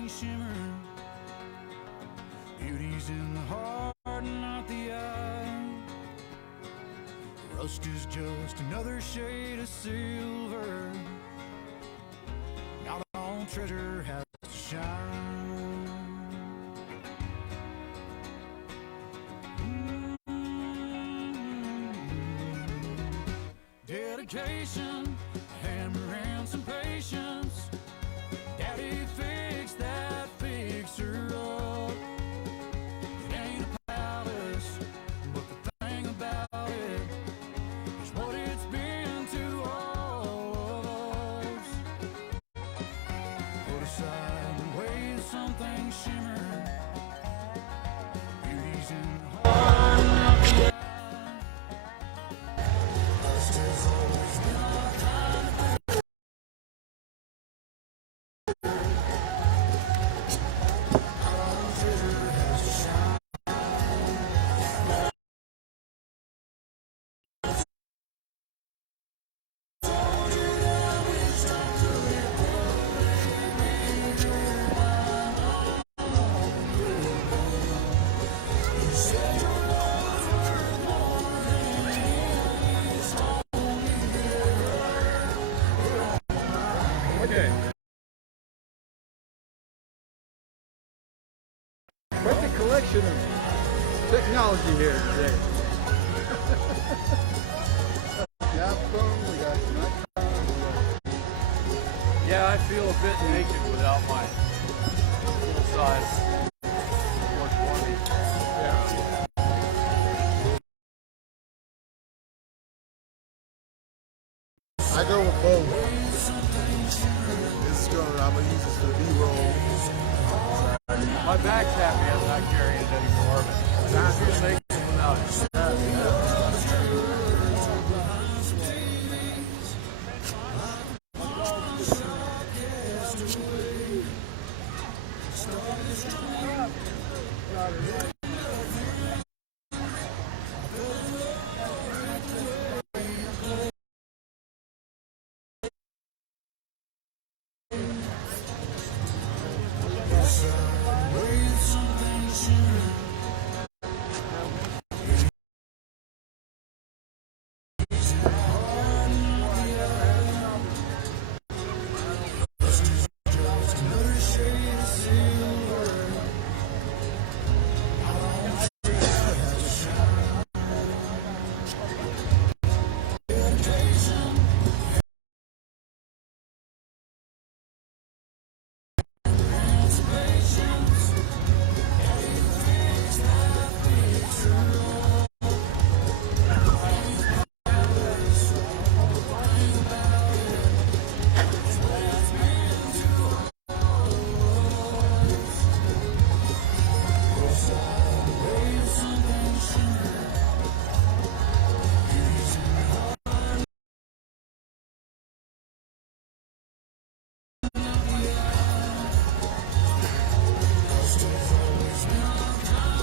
something shimmer. Beauty's in the heart, not the eye. Rust is just another shade of silver. Not all treasure has to shine. Dedication, hammer and some patience. Daddy fixed that fixer up. It ain't a palace, but the thing about it is what it's been to all of us. Put aside the way that something shimmer. Beauty's in the heart, not the eye. Quite the collection of technology here today. Got phone, we got Nikon. Yeah, I feel a bit naked without my full size 120. Yeah. I go with both. This is I'm gonna use this for B-roll. My back's happy I'm not carrying it anymore, but I feel naked without it.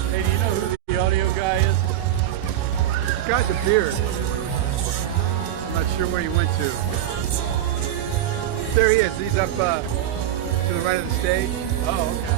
Hey, do you know who the audio guy is? Got the beard. I'm not sure where he went to. There he is. He's up to the right of the stage. Oh, okay.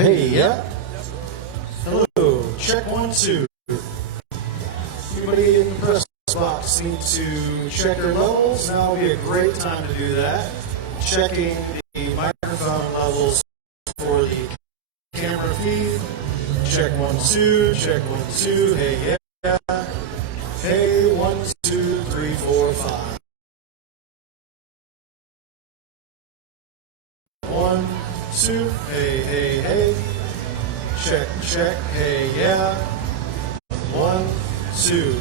Hey, yeah. Hello. Check 1, 2. Anybody in the press box need to check their levels? Now would be a great time to do that. Checking the microphone levels for the camera feed. Check 1, 2. Check 1, 2. Hey, yeah. Hey, 1, 2, 3, 4, 5. 1, 2. Hey, hey, hey. Check, check. Hey, yeah. 1, 2,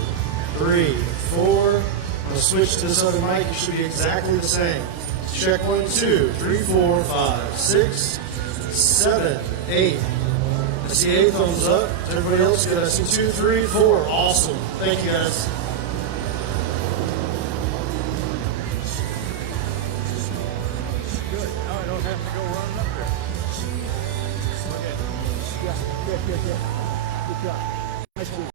3, 4. I'm going to switch to this other mic. It should be exactly the same. Check 1, 2, 3, 4, 5, 6, 7, 8. I see 8 thumbs up. Is everybody else good? I see 2, 3, 4. Awesome. Thank you, guys. Good. Now I don't have to go running up there. Okay. Yeah. Good job. Nice job.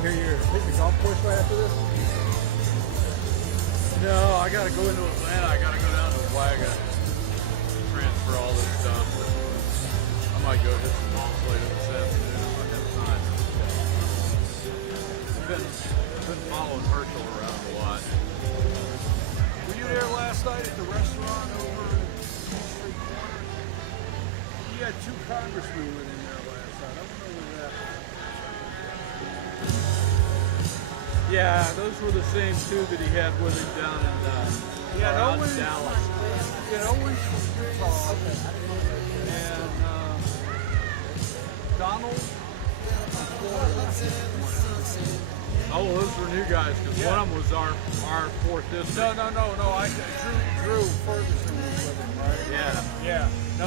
Hear you hit the golf course right after this? No, I gotta go into Atlanta. I gotta go down to Hawaii. I gotta transfer all this stuff. I might go hit some malls later this afternoon if I have time. I've been following Herschel around a lot. Were you there last night at the restaurant over in Street Corner? He had 2 congressmen in there last night. I don't know where that was. Yeah, those were the same 2 that he had with him down in Dallas. Yeah, always and Donald. Oh, well, those were new guys because Yeah. one of them was our fourth district. No. Drew Ferguson was with him, right? Yeah. Yeah. No.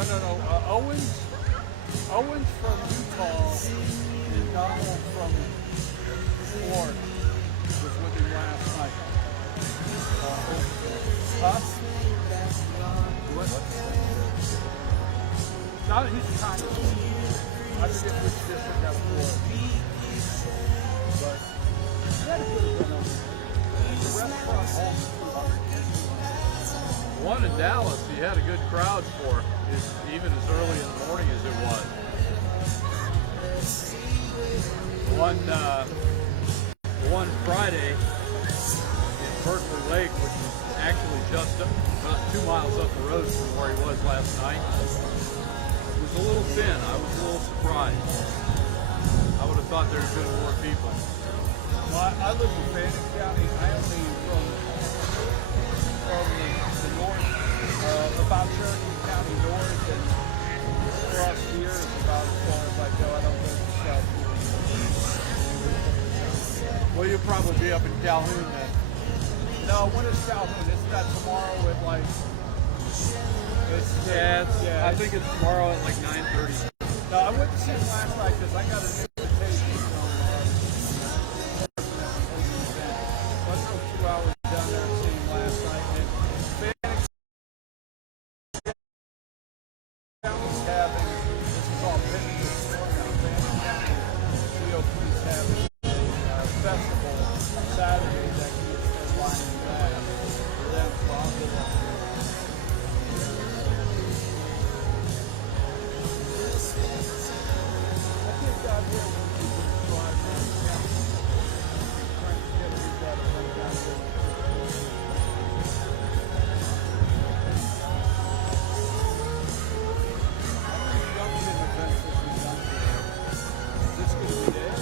Owens from Utah and Donald from Florida was with him last night. Huh? What? No, he's a congressman. I forget which district that was. But that could have been the restaurant home. One in Dallas, he had a good crowd for, even as early in the morning as it was. One Friday in Berkeley Lake, which was actually just about 2 miles up the road from where he was last night, was a little thin. I was a little surprised. I would have thought there'd been more people. Well, I live in Fannin County. I only from the north, about Cherokee County north, and across here is about as far as I go. I don't go to the south. Well, you'll probably be up in Calhoun then. No, when is Calhoun? It's not tomorrow at like. I think it's tomorrow at like 9:30. No, I went to see him last night because I got an invitation from. I drove 2 hours down there and seen him last night. And Fannin County's having. This is all pending this morning. Fannin County GOP is having a festival Saturday that he is headlining that for them. So I'll go up there.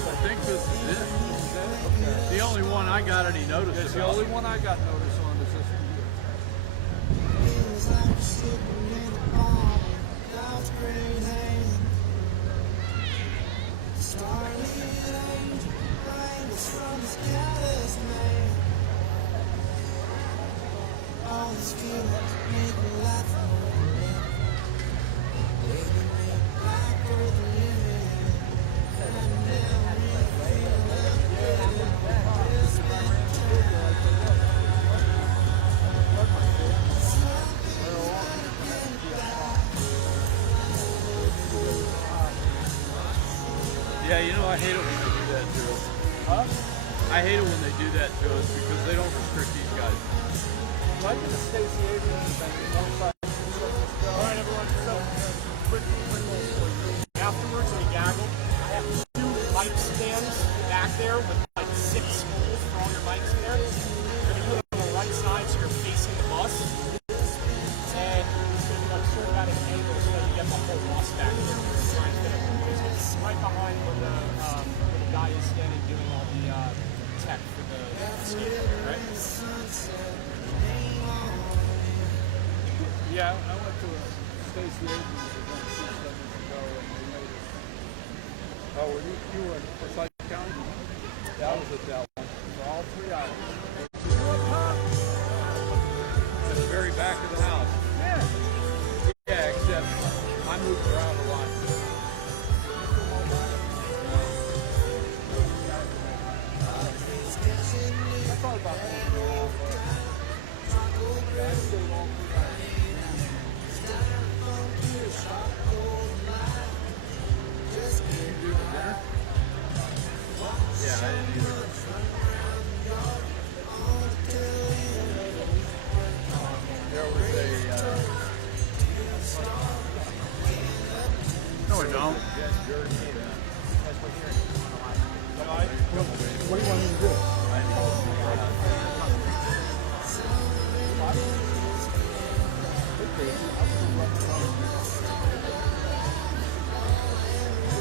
I think this is it. The only one I got any notice It's the about. only one I got notice on is this one here. Yeah, you know, I hate it when they do that to us. Huh? I hate it when they do that to us because they don't restrict these guys. Like in the Stacey Abrams thing, it's one side. All right, everyone. So, quick little story. Afterwards, we gaggled. I have 2 mic stands back there with like 6 holes for all your mics in there. You're gonna do it on the right side so you're facing the bus, and it's gonna be like sort of at an angle so that you get the whole bus back there. We're trying to get it right behind where the guy is standing doing all the tech for the skating, right? Yeah, I went to a Stacey Abrams event 6 years ago, and they made us. Oh, were you were in Forsyth County? Yeah, I was at that one. For all 3 hours. At the very back of the house. Yeah. Yeah, except I moved around a lot. I thought about that. Yeah, I stayed all 3 hours. Yeah, I didn't either. There was a. No, I don't. What do you want me to do?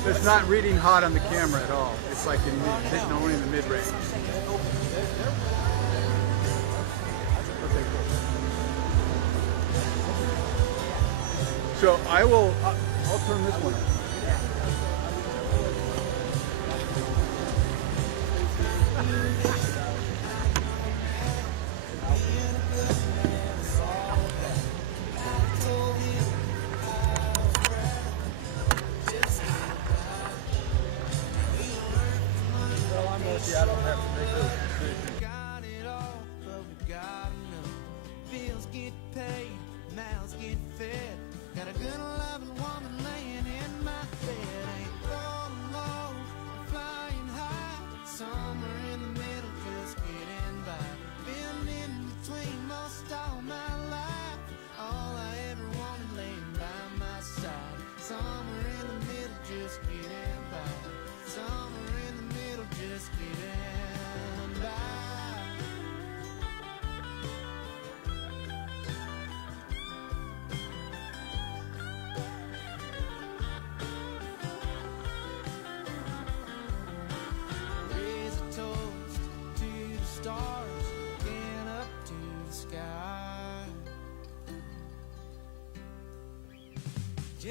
It's not reading hot on the camera at all. It's like hitting only in the mid-range. So I will. I'll turn this one on.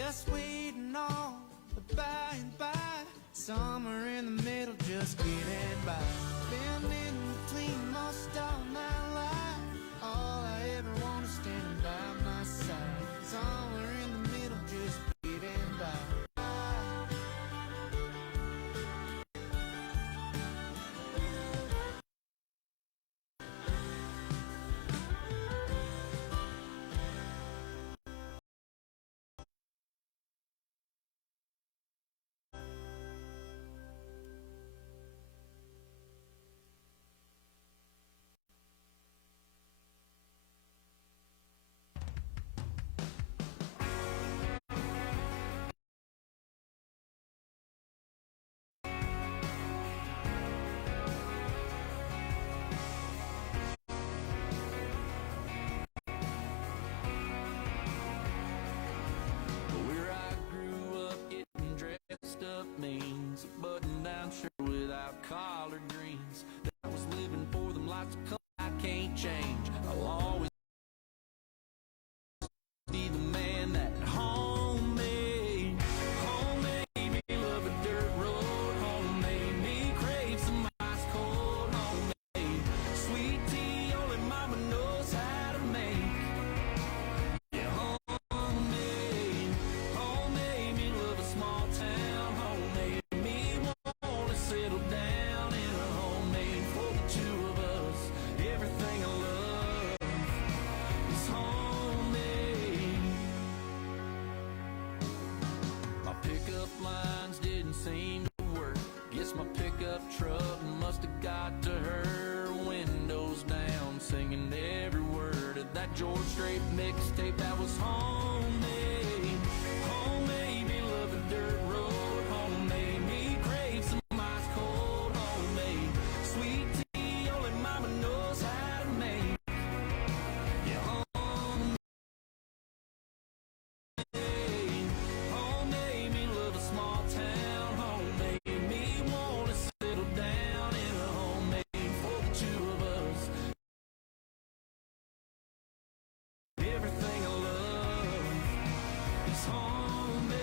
just waiting on the by and by. Somewhere in the middle, just getting by. Been in between most all my life. All I ever want is standing by my side. Somewhere in the middle, just getting by. Where I grew up, getting dressed up means a button-down shirt without collard greens. That I was living for them lots of color I can't change. I'll always be the man that home made. Home made me love a dirt road. Home made me crave some ice cold. Home made sweet tea only mama knows how to make. Yeah, home made me love a small town. Home made me wanna settle down in a homemade for the two of us. Everything I love is homemade. My pickup lines didn't seem to work. Guess my pickup truck must have got to her. Windows down, singing every word of that George Strait mixtape that was homemade. Homemade me love a dirt road. Homemade me crave some ice cold. Homemade sweet tea only mama knows how to make. Yeah, homemade. Homemade me love a small town. Homemade me wanna settle down in a homemade for the two of us. Everything I love is homemade.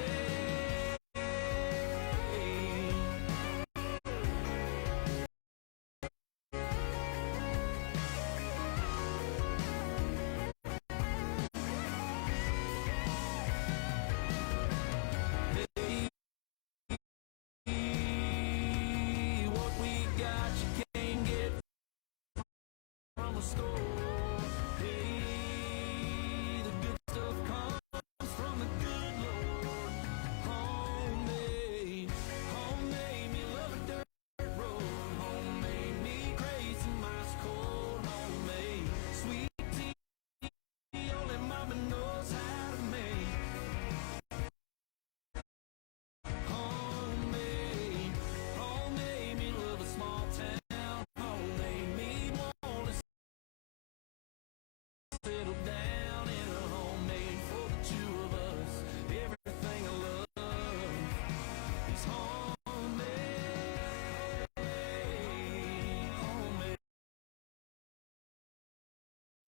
Hey, what we got you can't get from a store. Hey, the good stuff comes from the good Lord. Homemade, homemade me love a dirt road. Homemade me crave some ice cold. Homemade sweet tea only mama knows how to make. Homemade, homemade me love a small town. Homemade me wanna settle down in a homemade for the two of us. Everything I love is homemade. Homemade.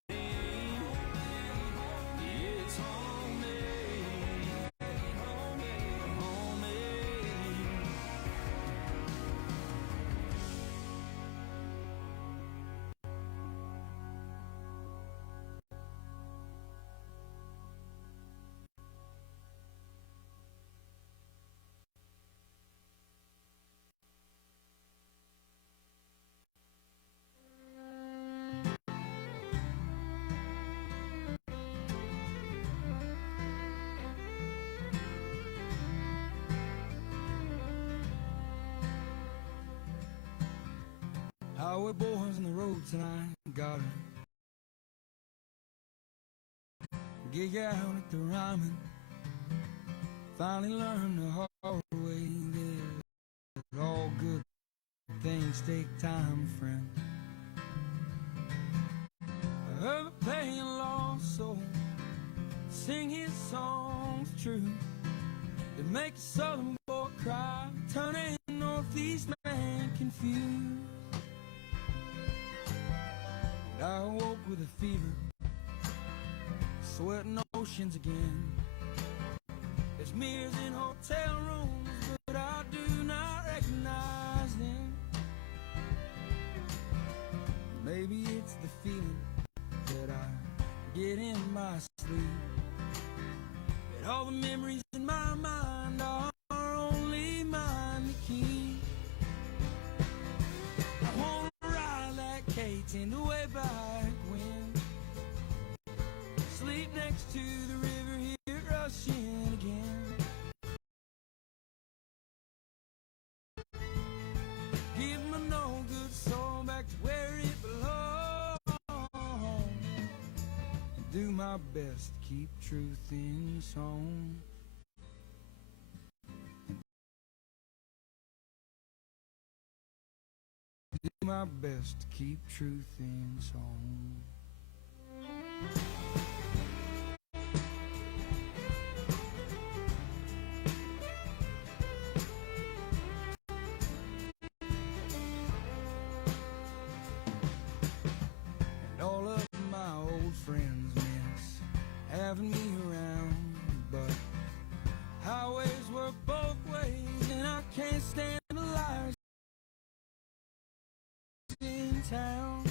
Yeah, it's homemade. Homemade. Homemade. Highway boys on the road tonight, gotta gig out at the rhyming. Finally learned the hard way that all good things take time, friend. I heard a playing lost soul sing his songs true. It make a southern boy cry, turning northeast man confused. I woke with a fever, sweating oceans again. It There's mirrors in hotel rooms, but I do not recognize them. Maybe it's the feeling that I get in my sleep, that all the memories in my mind are only mine to keep. I wanna ride that K-10 way back when, sleep next to the river, hear it rushing again. Give my no good soul back to where it belongs, and do my best to keep truth in song. Do my best to keep truth in song. And all of my old friends miss having me around, but highways work both ways, and I can't stand the lies in town.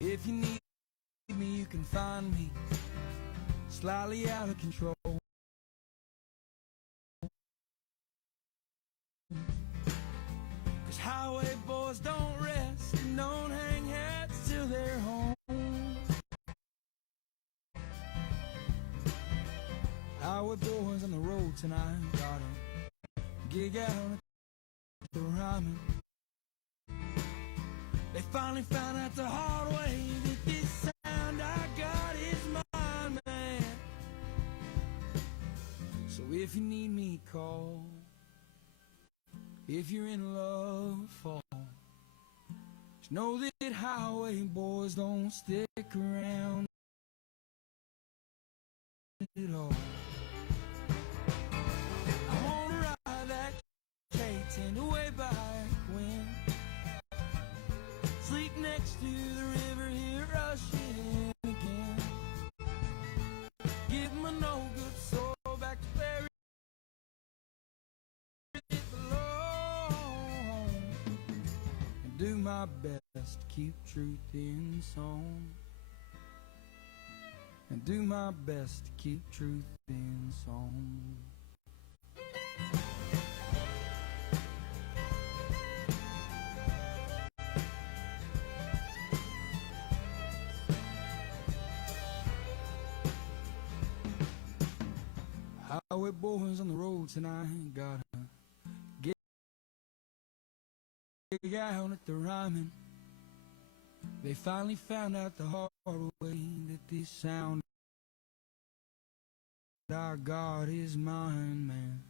If you need me, you can find me slightly out of control. 'Cause highway boys don't rest and don't hang hats till they're home. Highway boys on the road tonight, got a gig out at the Ryman. They finally found out the hard way that this sound I got is mine, man. So if you need me, call. If you're in love, fall. Just know that highway boys don't stick around at all. I wanna ride that K-10 way back when, sleep next to the river, hear it rushing again. Give my no good soul back to where it belongs, and do my best to keep truth in song. And do my best to keep truth in song. Highway boys on the road tonight, gotta get out at the Ryman. They finally found out the hard way that this sound our God is mine, man.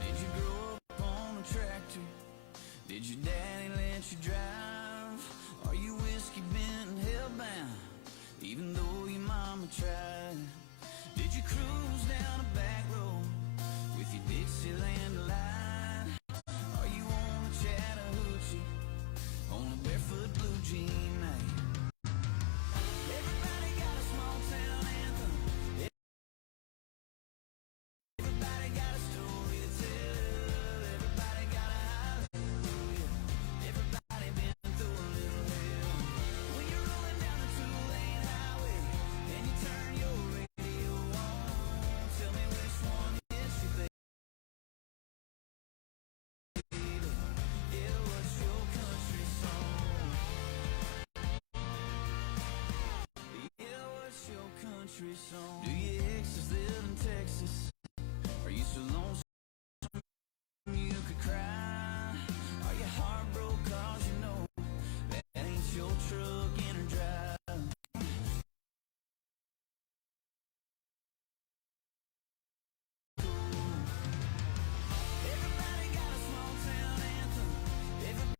Did you grow up on a tractor? Did your daddy let you drive? Are you whiskey bent and hellbound, even though your mama tried? Did you cruise down a back road with your Dixieland delight? Are you on a Chattahoochee on a barefoot blue jean night? Everybody got a small town anthem. Everybody got a story to tell. Everybody got a hallelujah. Everybody been through a little hell. When you're rolling down a two-lane highway and you turn your radio on, tell me which one hits you, baby. Yeah, what's your country song? Yeah, what's your country song? Do your exes live in Texas? Are you so lonesome you could cry? Are you heartbroken 'cause you know that ain't your truck in her drive? Everybody got a small town anthem. Everybody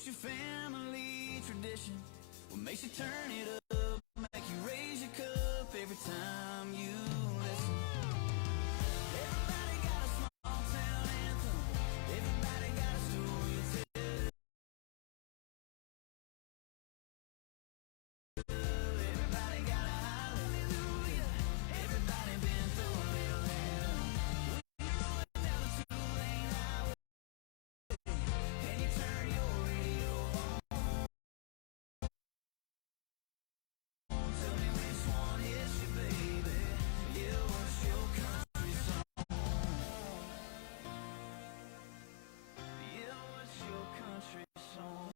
What's your family tradition? What makes you turn it up? Make you raise your cup every time you listen. Everybody got a small town anthem. Everybody got a story to tell. Everybody got a hallelujah. Everybody been through a little hell. When you're rolling down the two-lane highway and you turn your radio on, tell me which one is your baby. Yeah, what's your country song? Yeah, what's your country song?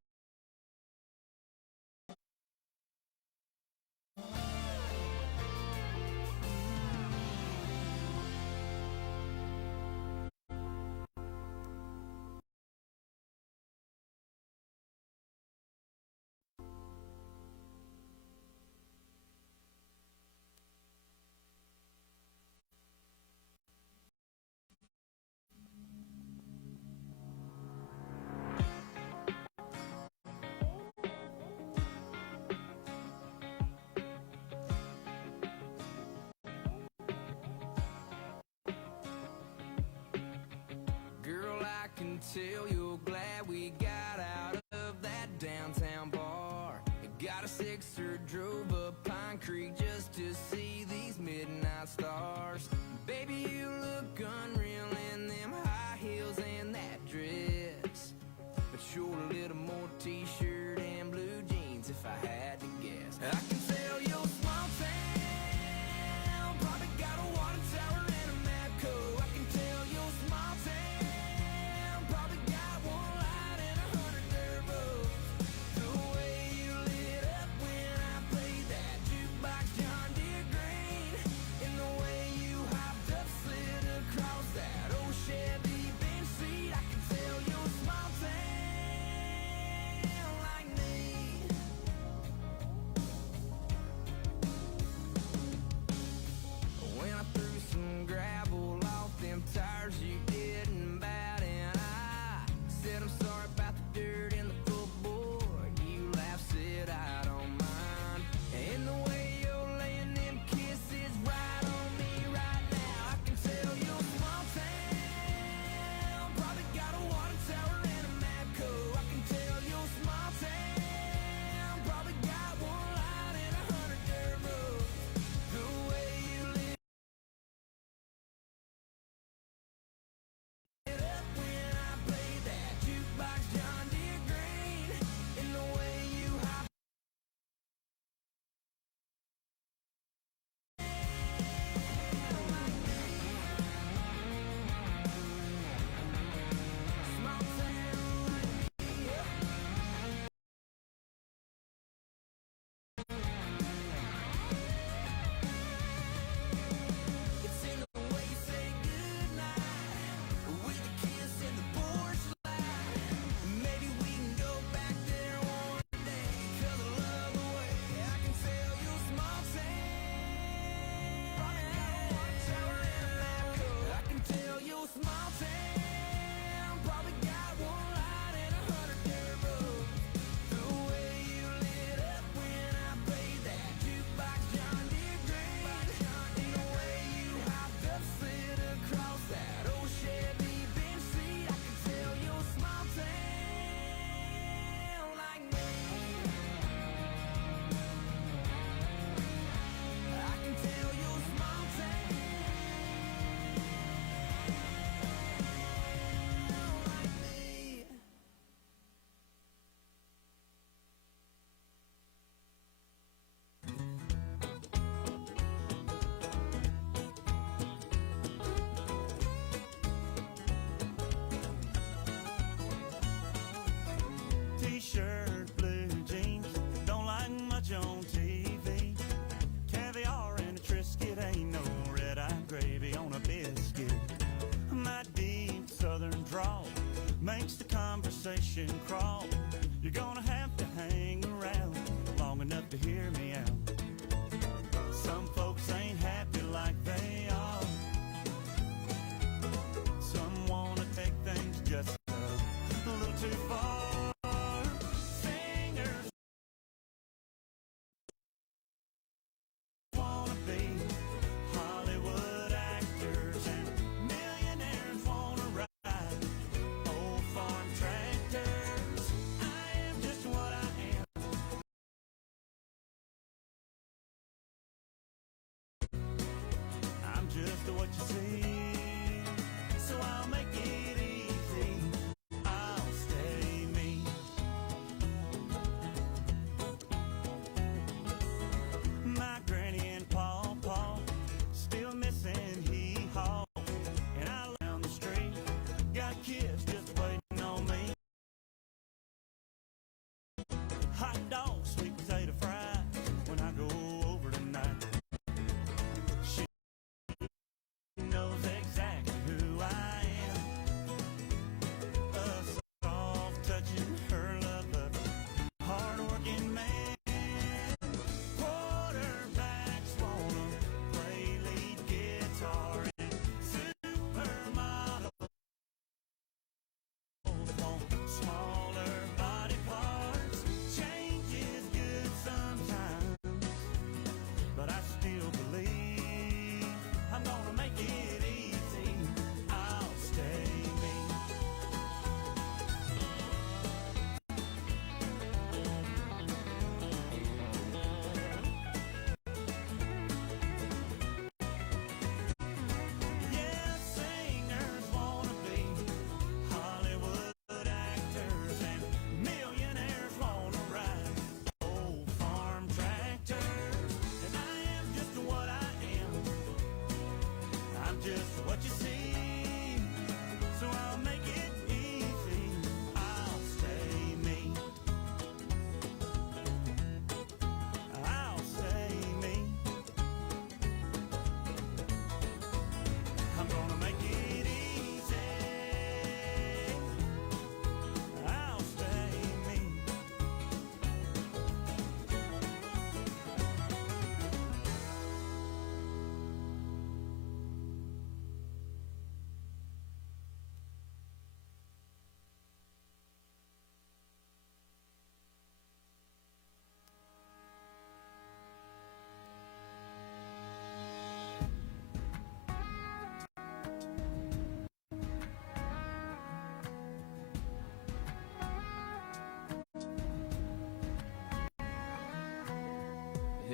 Girl, I can tell you're glad we got out of that downtown bar. Got a sixer, drove up Pine Creek just to see these midnight stars. Baby, you look unreal in them high heels and that dress, but you're a little more t-shirt and blue jeans if I had to guess. I can tell you're small town, probably got a water tower and a Mapco. I can tell you're small town, probably got one light and 100 dirt roads. The way you lit up when I played that jukebox John Deere green, and the way you hopped up, slid across that old Chevy bench seat. I can tell you're small town like me. When I threw some gravel off them tires, you didn't bat an eye. Said I'm sorry about the dirt and the footboard. You laughed, said I don't mind. And the way you're laying them kisses right on me right now, I can tell you're small town. Probably got a water tower and a Mapco. I can tell you're small town. Probably got one light and 100 dirt roads. The way you live it up when I played that jukebox John Deere green, and the way you hop small town like me. It's in the way you say goodnight, with the kiss and the porch light. Maybe we can go back there one day, color love away. I can tell you're small town. Probably got a water tower and a Mapco. I can tell you're small town. Probably got one light and 100 dirt roads. The way you lit up when I played that jukebox John Deere green, and the way you hopped up, slid across that old Chevy bench seat. I can tell you're small town like me. I can tell you're small town like me. T-shirt, blue jeans, don't like much on TV. Caviar and a Triscuit, ain't no red-eye gravy on a biscuit. My deep southern drawl makes the conversation crawl. You're gonna have to hang around long enough to hear me out. Some folks ain't happy like they are. Some wanna take things just a little too far.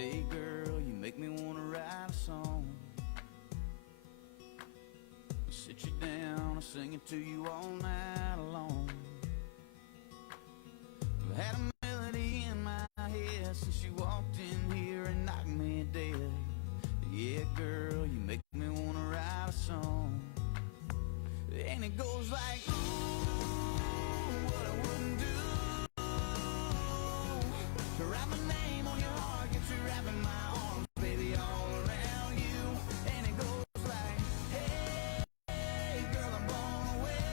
Hey girl, you make me wanna write a song. Sit you down and sing it to you all night long. I've had a melody in my head since you walked in here and knocked me dead. Yeah, girl, you make me wanna write a song. And it goes like, ooh, what I wouldn't do to write my name on your heart, get you wrapping my arms, baby, all around you. And it goes like, hey, girl, I'm blown away.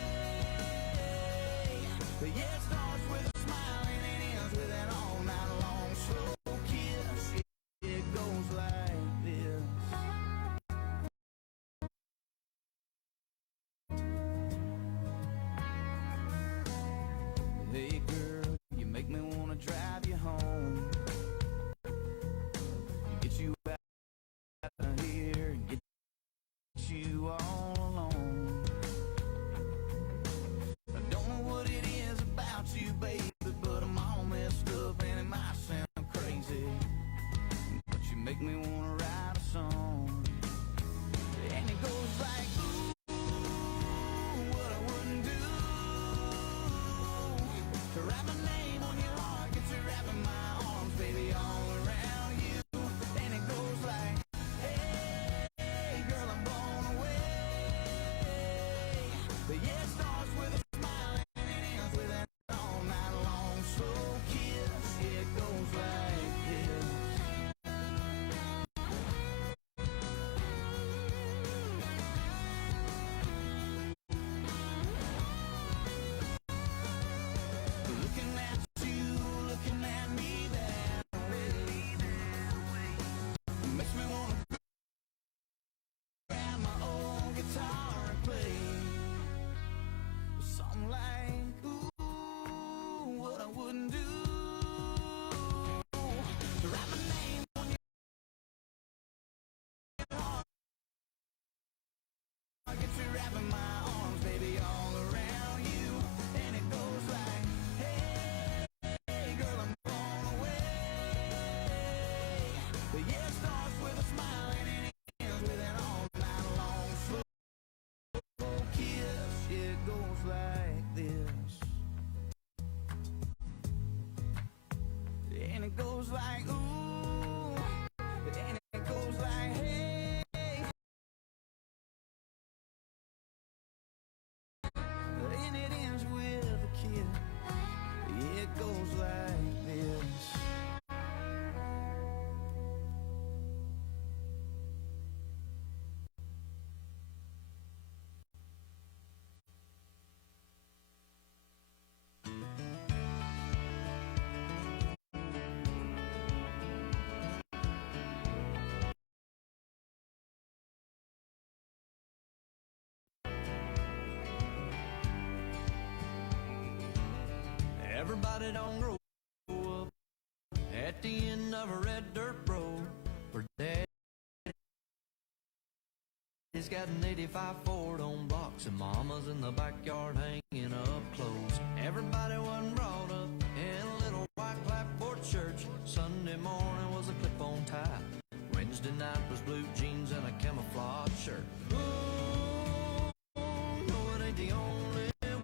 But yeah, it starts with a smile and it ends with an all night long slow kiss. It goes like this. Hey girl, you make me wanna drive you home, get you out of here and get you all alone. I don't know what it is about you, baby, but I'm all messed up and it might sound crazy, but you make me wanna write a song. And it goes like, ooh, what I wouldn't do to write my name on your heart, get you wrapping my arms, baby, all around you. And it goes like, hey, girl, I'm blown away. But yeah, it starts with a smile and it ends with an all night long slow kiss. Yeah, it goes like this. Looking at you, looking at me that way, makes me wanna grab my old guitar and play something like, ooh, what I wouldn't do to write my name on your heart, get you wrapping my arms, baby, all around you. And it goes like, hey, girl, I'm blown away. But yeah, it starts with a smile and it ends with an all night long slow kiss. Yeah, it goes like this. And it goes like, ooh, and it goes like, hey, and it ends with a kiss. Yeah, it goes like this. Everybody don't grow up at the end of a red dirt road. For Daddy's got an 85 Ford on blocks and Mama's in the backyard hanging up clothes. Everybody wasn't brought up in a little white clapboard church. Sunday morning was a clip-on tie. Wednesday night was blue jeans and a camouflage shirt. Oh, no, it ain't the only way.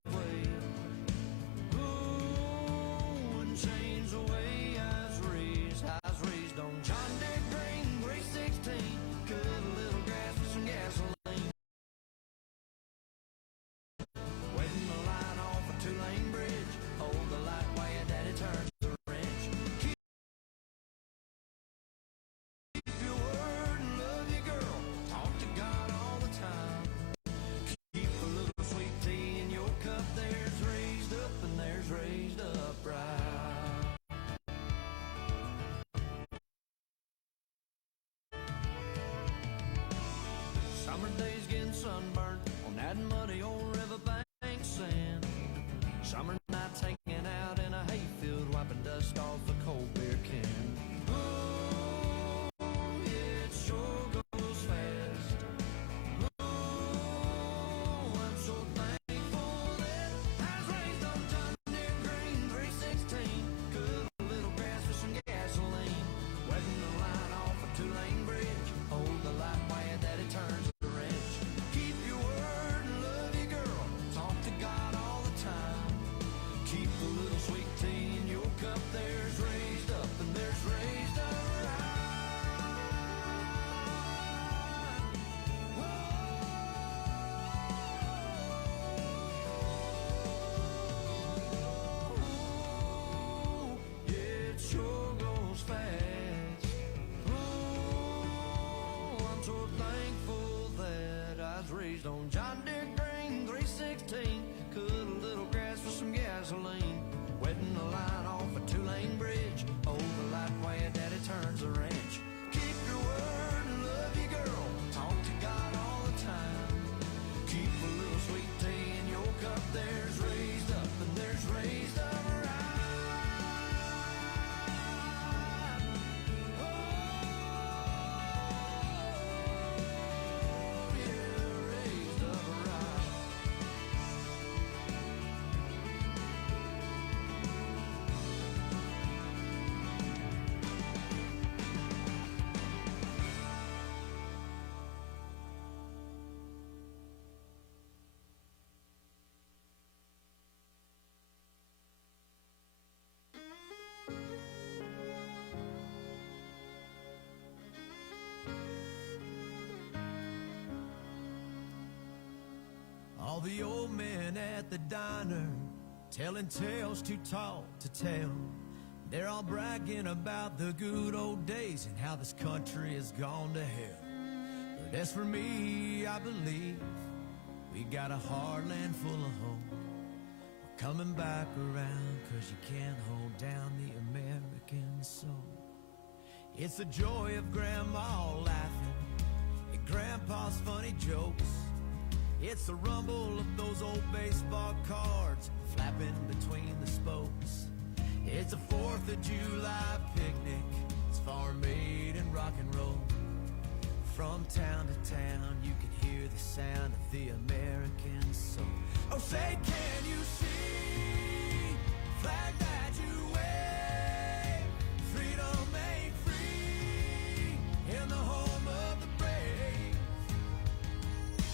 Wouldn't change the way I was raised. I was raised on John Deere grain, grade 16. Cut a little grass with some gasoline. Wetting the line off a two-lane bridge. Hold the light while your daddy turns the wrench. Keep your word and love your girl. Talk to God all the time. Keep a little sweet tea in your cup. There's raised up and there's raised upright. Summer days getting sunburned on that muddy old riverbank sand. Summer nights hanging out in a hayfield, wiping dust off a cold beer can. Oh, yeah, it sure goes fast. Oh, I'm so thankful that I was raised on John Deere grain, grade 16. Cut a little grass with some gasoline. Wetting the line there's raised up it sure goes fast. Oh, I'm so thankful that I was raised on John Deere grain 316. Cut a little grass with some gasoline. Wetting the line off a two-lane bridge. Oh, the light way daddy turns the wrench. Keep your word and love your girl. Talk to God all the time. Keep a little sweet tea in your cup. There's raised up and there's raised up right. Oh, yeah, raised up right. All the old men at the diner telling tales too tall to tell. They're all bragging about the good old days and how this country has gone to hell. But as for me, I believe we got a heartland full of hope. We're coming back around 'cause you can't hold down the American soul. It's the joy of Grandma laughing at Grandpa's funny jokes. It's the rumble of those old baseball cards flapping between the spokes. It's a 4th of July picnic. It's farm made and rock and roll. From town to town, you can hear the sound of the American soul. Oh, say, can you see the flag that you wave? Freedom ain't free in the home of the brave.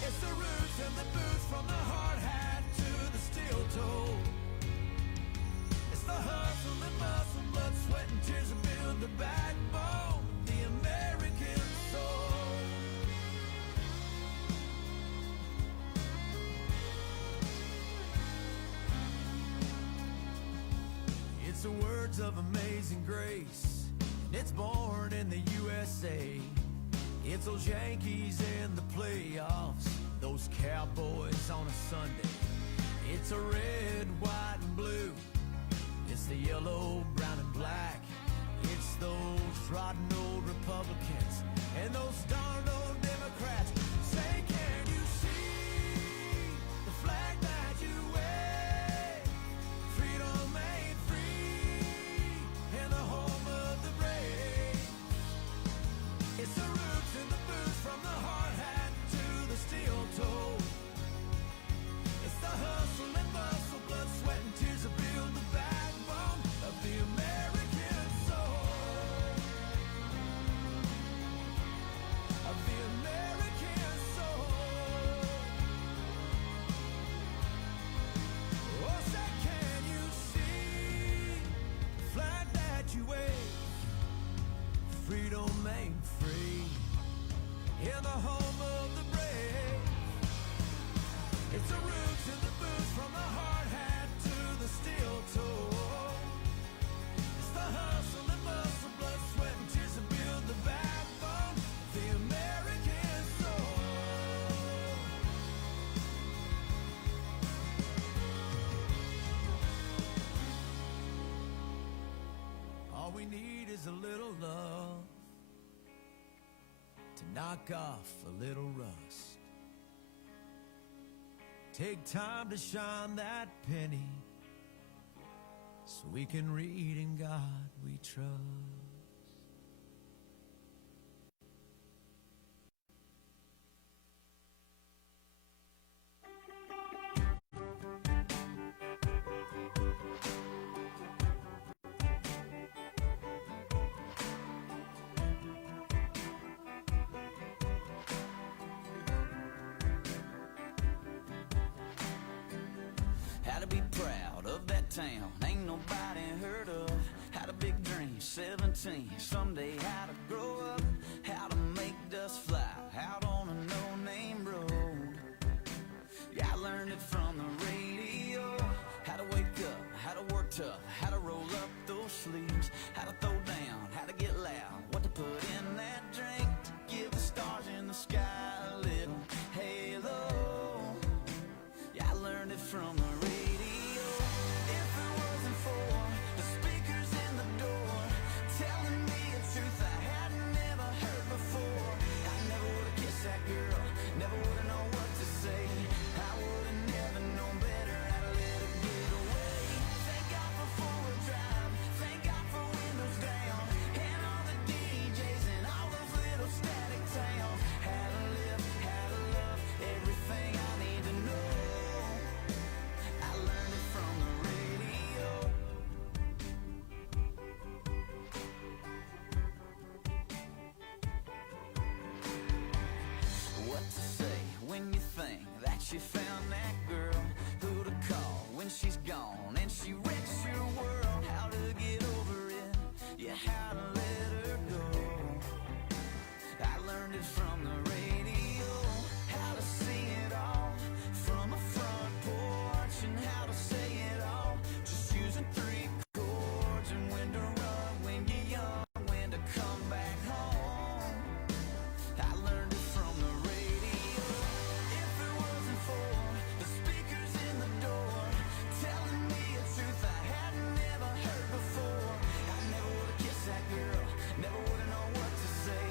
It's the roots and the boots, from the hard hat to the steel toe. It's the hustle and muscle, blood, sweat, and tears that build the backbone of the American soul. It's the words of amazing grace, and it's born in the USA. It's those Yankees in the playoffs, those Cowboys on a Sunday. It's a red, white, and blue. It's the yellow, brown, and black. It's those rotten old Republicans and those darn old Democrats. Say, can you see the flag that you wave? Freedom ain't free in the home of the brave. It's the roots and the boots, from the hard hat to the steel toe. It's the hustle and bustle, blood, sweat, and tears that build the backbone of the American soul. Of the American soul. Oh, say, can you see the flag that you wave? Freedom ain't free in the home of the brave. It's the roots and the boots, from the hard hat to the steel toe. It's the hustle and muscle, blood, sweat, and tears that build the backbone of the American soul. All we need is a little love to knock off a little rust. Take time to shine that penny so we can read in God we trust. How to be proud of that town ain't nobody heard of. Had a big dream, 17 stuff, how to roll up those sleeves, how to throw down, how to get loud, what to put in that drink to give the stars in the sky a little halo. Yeah, I learned it from the radio. If it wasn't for the speakers in the door telling me a truth I hadn't never heard before, I never would've kissed that girl, never would've known what to say. I would've never known better how to let her get away. Thank God for four-wheel drive, thank God for windows down, and all the DJs and all those little static towns. How to live, how to love, everything I need to know. I learned it from the radio. What to say when you think that you found that girl? Who to call when she's gone and she wrecks your world? How to get over it, yeah, how to let her go. I learned it from the radio. How to see it all from a front porch, and how to say it all just using three chords, and when to run when you're young, when to come back home. I learned it from the radio. If it wasn't for the speakers in the door telling me a truth I hadn't never heard before, I never would've kissed that girl, never would've known what to say.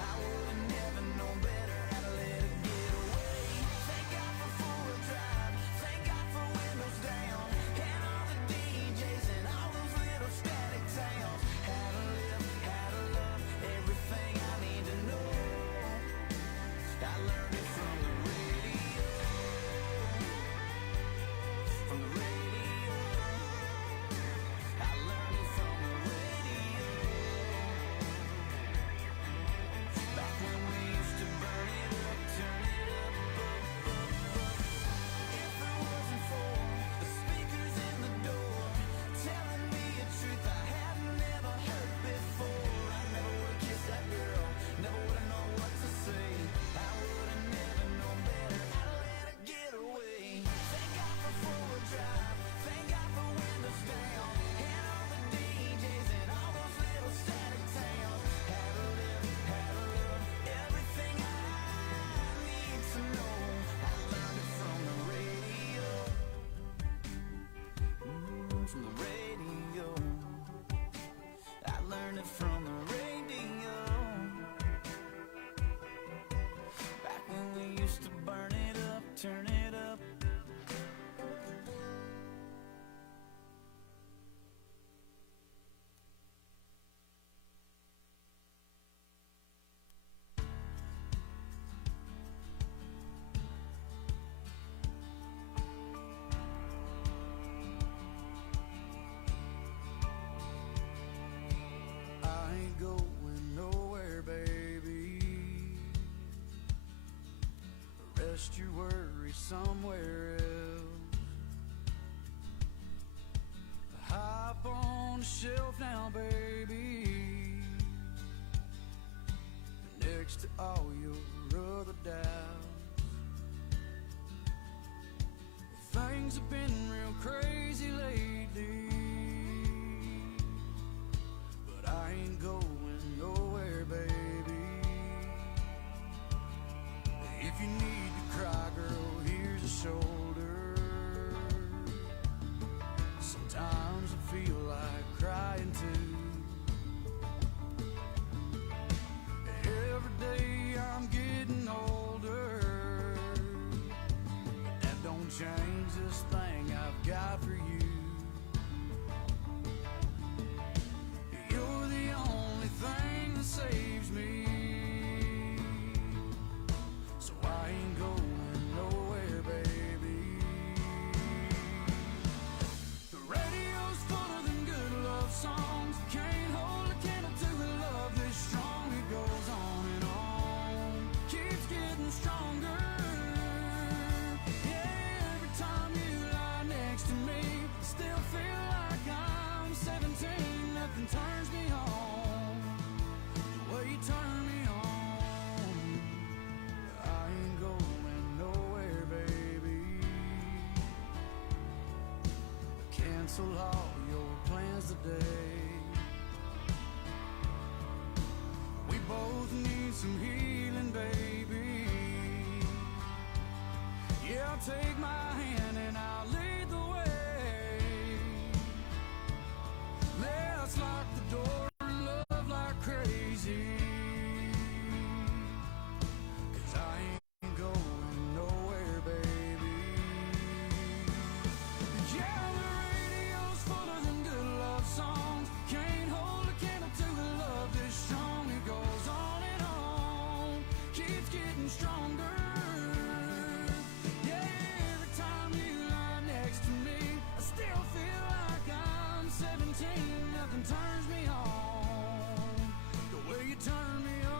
I would've never known better how to let her get away. Thank God for four-wheel drive, thank God for windows down, and all the DJs and all those little static towns. How to live, how to love, everything I need to know. I learned it from the radio. From the radio. I learned it from the radio. Back when we used to burn it up, turn it up, If it wasn't for the speakers in the door telling me a truth I hadn't never heard before, I never would've kissed that girl, never would've known what to say. I would've never known better how to let her get away. Thank God for four-wheel drive, thank God for windows down, and all the DJs and all those little static towns. How to live, how to love, everything I need to know. I learned it from the radio. From the radio. I learned it from the radio. Back when we used to burn it up, turn it up. I ain't going nowhere, baby. Rest your worries somewhere else. Hop on the shelf now, baby. Next to all your other doubts. Things have been real crazy lately, but I ain't going nowhere, baby. If you need to cry, girl, here's a shoulder. Sometimes I feel like crying too. Every day I'm getting older. That don't change this thing I've got for you. You're the only thing that saves me. So I ain't going nowhere, baby. The radio's full of them good love songs. Can't hold a candle to a love this strong. It goes on and on, keeps getting stronger. Yeah, every time you lie next to me, I still feel like I'm 17. Nothing turns me on the way you turn me on. I ain't going nowhere, baby. Cancel all your take my hand and I'll lead the way. Let's lock the door and love like crazy. 'Cause I ain't going nowhere, baby. Yeah, the radio's full of them good love songs. Can't hold a candle to the love this strong. It goes on and on, keeps getting stronger. Yeah, every time you lie next to me, I still feel like I'm 17. Nothing turns me on the way you turn me on.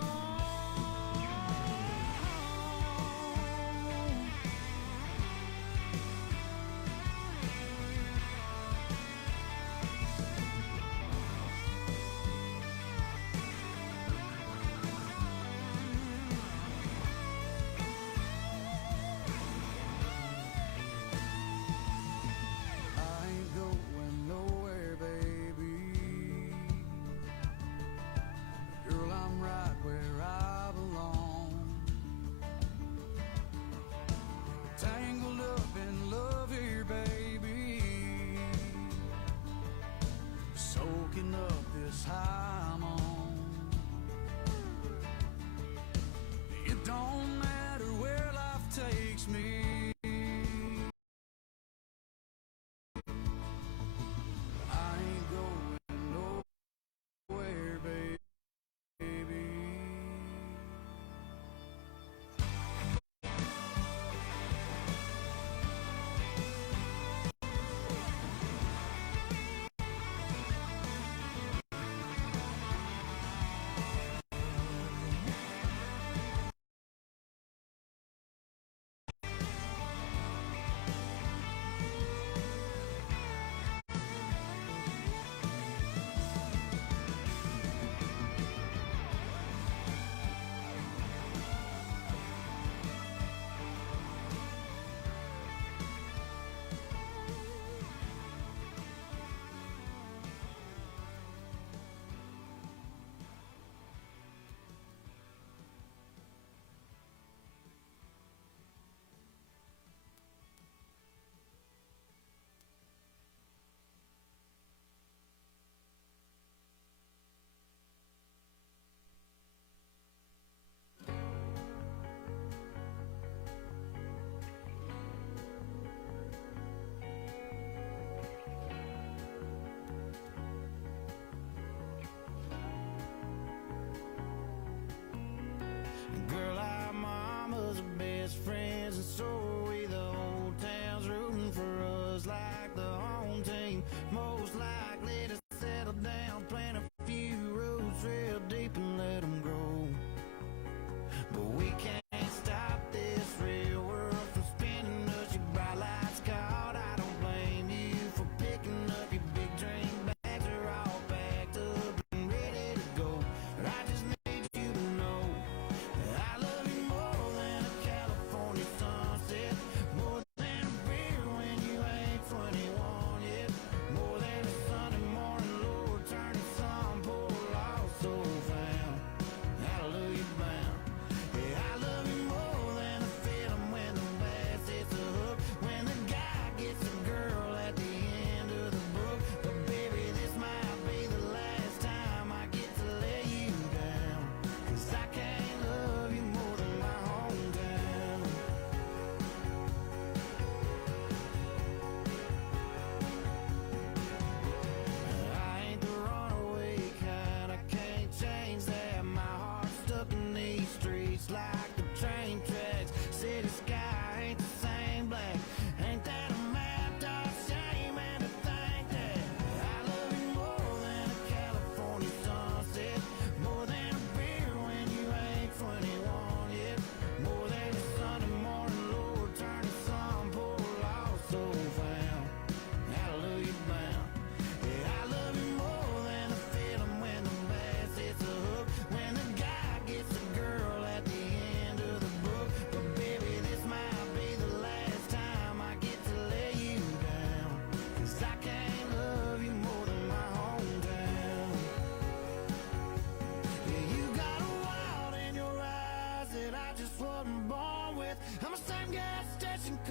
I ain't going nowhere, baby. Girl, I'm right where I belong. Tangled up in love here, baby. Soaking up this high I'm on. It don't matter where life takes me.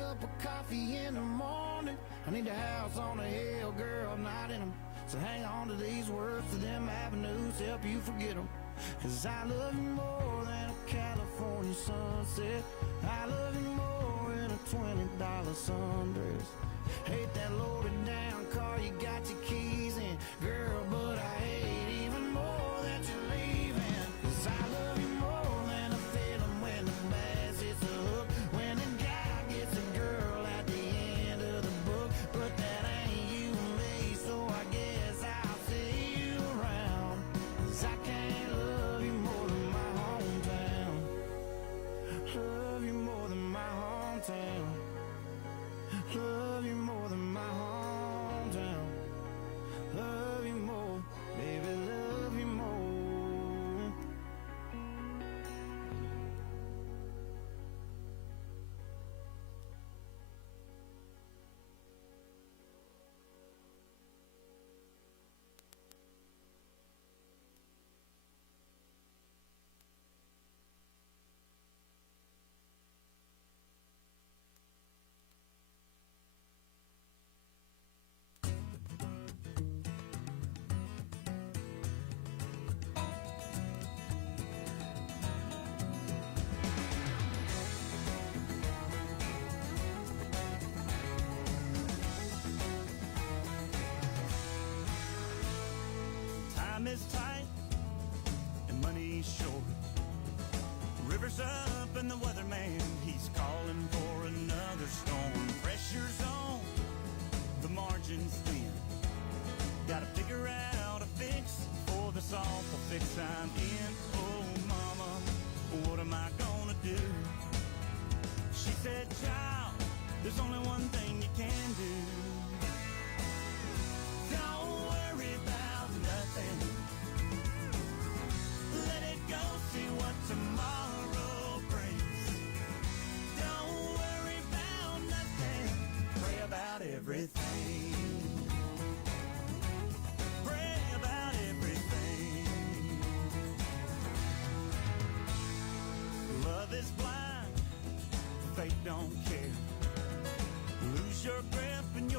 cup of coffee in the morning. I need a house on a hill, girl, not in them. So hang on to these words, to them avenues, help you forget them. Cause I love you more than a California sunset. I love you more than a $20 sundress. Hate that loaded down car you got your keys in, girl, but I hate even more that you're leaving. Cause I love you more than a feeling when the bass hits the hook, when the guy gets a girl at the end of the book. But that ain't you and me, so I guess I'll see you around. Cause I can't love you more than my hometown. Love you more than my hometown. Love you more than my hometown. Love you more, baby, love you more. Time is tight and money's short. River's up and the weatherman, he's calling for another storm. Pressure's on, the margin's thin. Gotta figure out a fix for this awful fix I'm in. Oh mama, what am I gonna do? She said, child, there's only one thing you can do. Don't worry about nothing. Let it go, see what tomorrow brings. Don't worry about nothing. Pray about everything. Pray about everything. Love is blind, fate don't care. Lose your grip and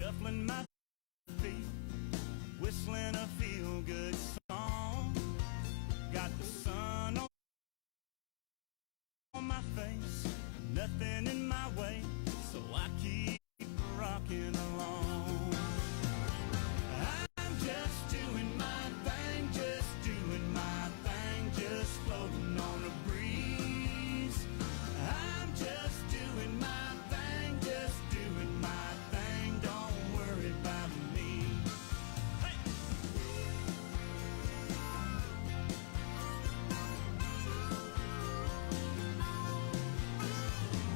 shuffling my feet, whistling a feel-good song. Got the sun on my face, nothing in my way, so I keep rocking along. I'm just doing my thing, just doing my thing, just floating on a breeze. I'm just doing my thing, just doing my thing, don't worry about me. Hey!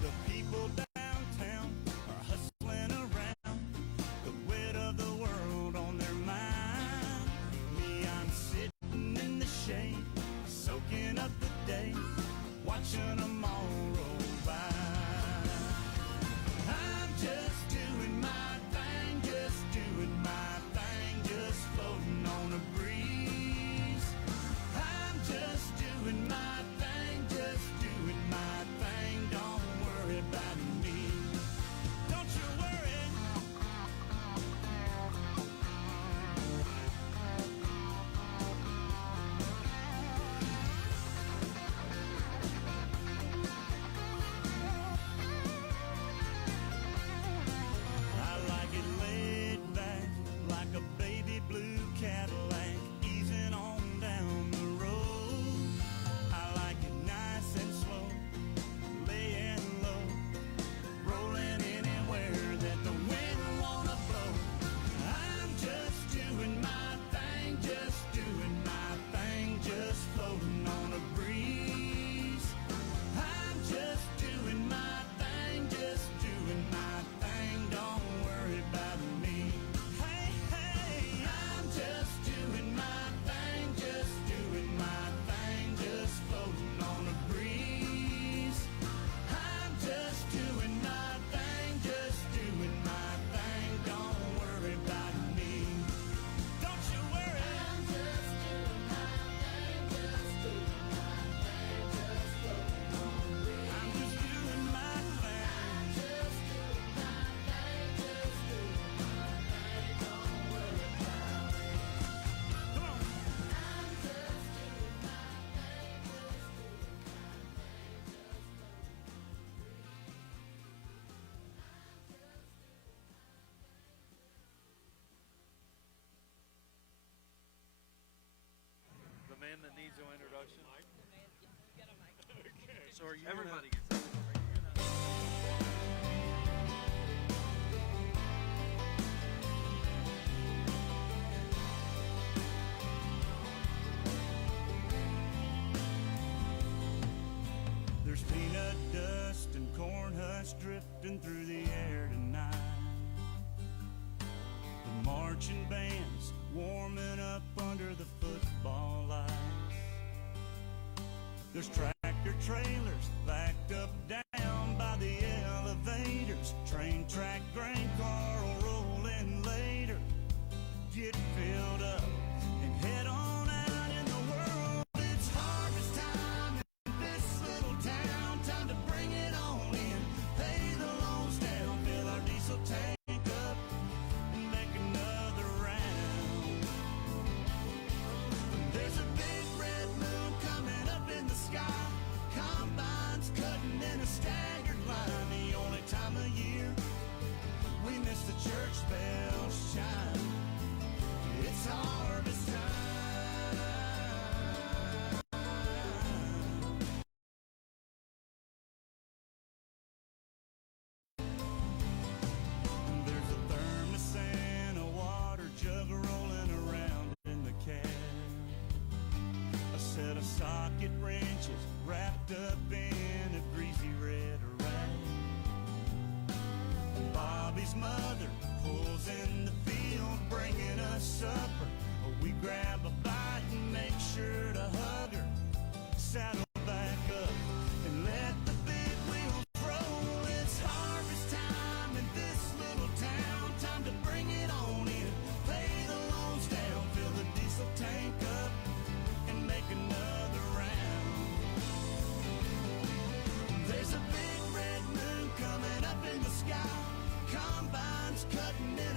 The people downtown are hustling around, the weight of the world on their mind. Me, I'm sitting in the shade, soaking up the day, watching them all roll by. I'm just doing my thing, just doing my thing, just floating on a breeze. I'm just doing my thing, just doing my thing, don't worry about me. Don't you worry. I like it laid back, like a baby blue Cadillac, easing on down the road. I like it nice and slow, laying low, rolling anywhere that the wind wanna blow. I'm just doing my thing, just doing my thing, just floating on a breeze. I'm just doing my thing, just doing my thing, don't worry about me. Hey, hey, I'm just doing my thing, just doing my thing, just floating on a breeze. I'm just doing my thing, just doing my thing, don't worry about me. Don't you worry. I'm just doing my thing, just doing my thing, just floating on a breeze. I'm just doing my thing. I'm just doing my thing, just doing my thing, don't worry about me. Come on. I'm just doing my thing, just doing The man that needs no introduction. So are you Everybody gonna, gets it. There's peanut dust and corn husks drifting through the air tonight. The marching band's warming up under the football lights. There's tractor trailers backed up down by the elevators. Train track grain car will roll in later. Get filled up and head on out in the world. It's harvest time in this little town. Time to bring it on in. Pay the loans down, fill our diesel tank up, and make another round. There's a big red moon coming up in the sky. Combines cutting in a staggered line. The only time of year we miss the church bells chime. It's harvest time. There's a thermos and a water jug rolling around in the cab. A set of socket wrenches wrapped up in a greasy red rag. Bobby's mother pulls in the field, bringing us supper. We grab a bite and make sure to hug her. Saddle back up and let the big wheels roll. It's harvest time in this little town. Time to bring it on in. Pay the loans down, fill the diesel tank up, and make another round. There's a big red moon coming up in the sky. Combines cutting in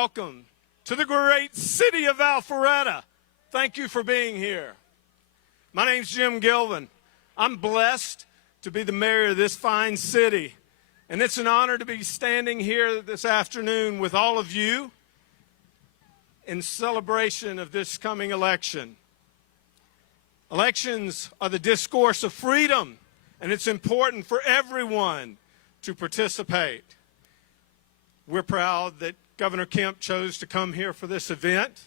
welcome to the great city of Alpharetta. Thank you for being here. My name's Jim Gilvin. I'm blessed to be the mayor of this fine city, and it's an honor to be standing here this afternoon with all of you in celebration of this coming election. Elections are the discourse of freedom, and it's important for everyone to participate. We're proud that Governor Kemp chose to come here for this event,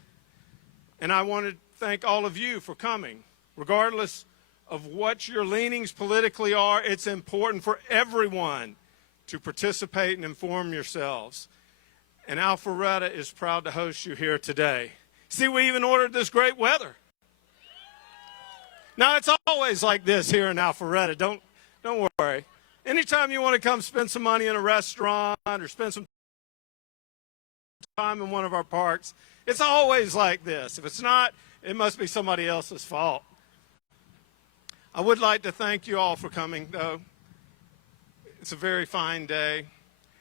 and I want to thank all of you for coming. Regardless of what your leanings politically are, it's important for everyone to participate and inform yourselves. And Alpharetta is proud to host you here today. See, we even ordered this great weather. Now, it's always like this here in Alpharetta. Don't worry. Anytime you want to come spend some money in a restaurant or spend some time in one of our parks, it's always like this. If it's not, it must be somebody else's fault. I would like to thank you all for coming, though. It's a very fine day,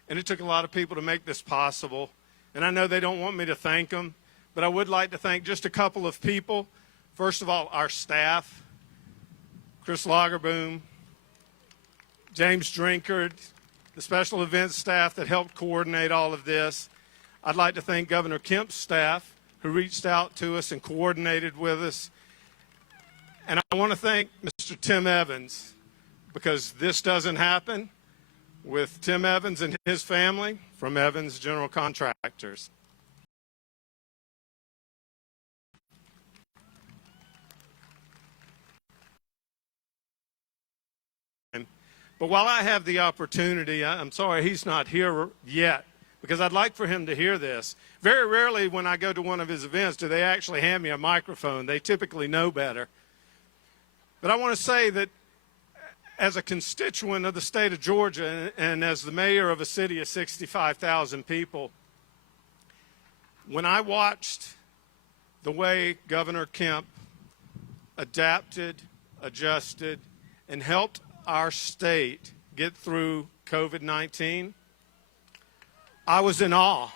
and it took a lot of people to make this possible. And I know they don't want me to thank them, but I would like to thank just a couple of people. First of all, our staff, Chris Lagerboom, James Drinkard, the special events staff that helped coordinate all of this. I'd like to thank Governor Kemp's staff, who reached out to us and coordinated with us. And I want to thank Mr. Tim Evans, because this doesn't happen with Tim Evans and his family from Evans General Contractors. But while I have the opportunity, I'm sorry he's not here yet, because I'd like for him to hear this. Very rarely when I go to one of his events do they actually hand me a microphone. They typically know better. But I want to say that as a constituent of the state of Georgia and as the mayor of a city of 65,000 people, when I watched the way Governor Kemp adapted, adjusted, and helped our state get through COVID-19, I was in awe.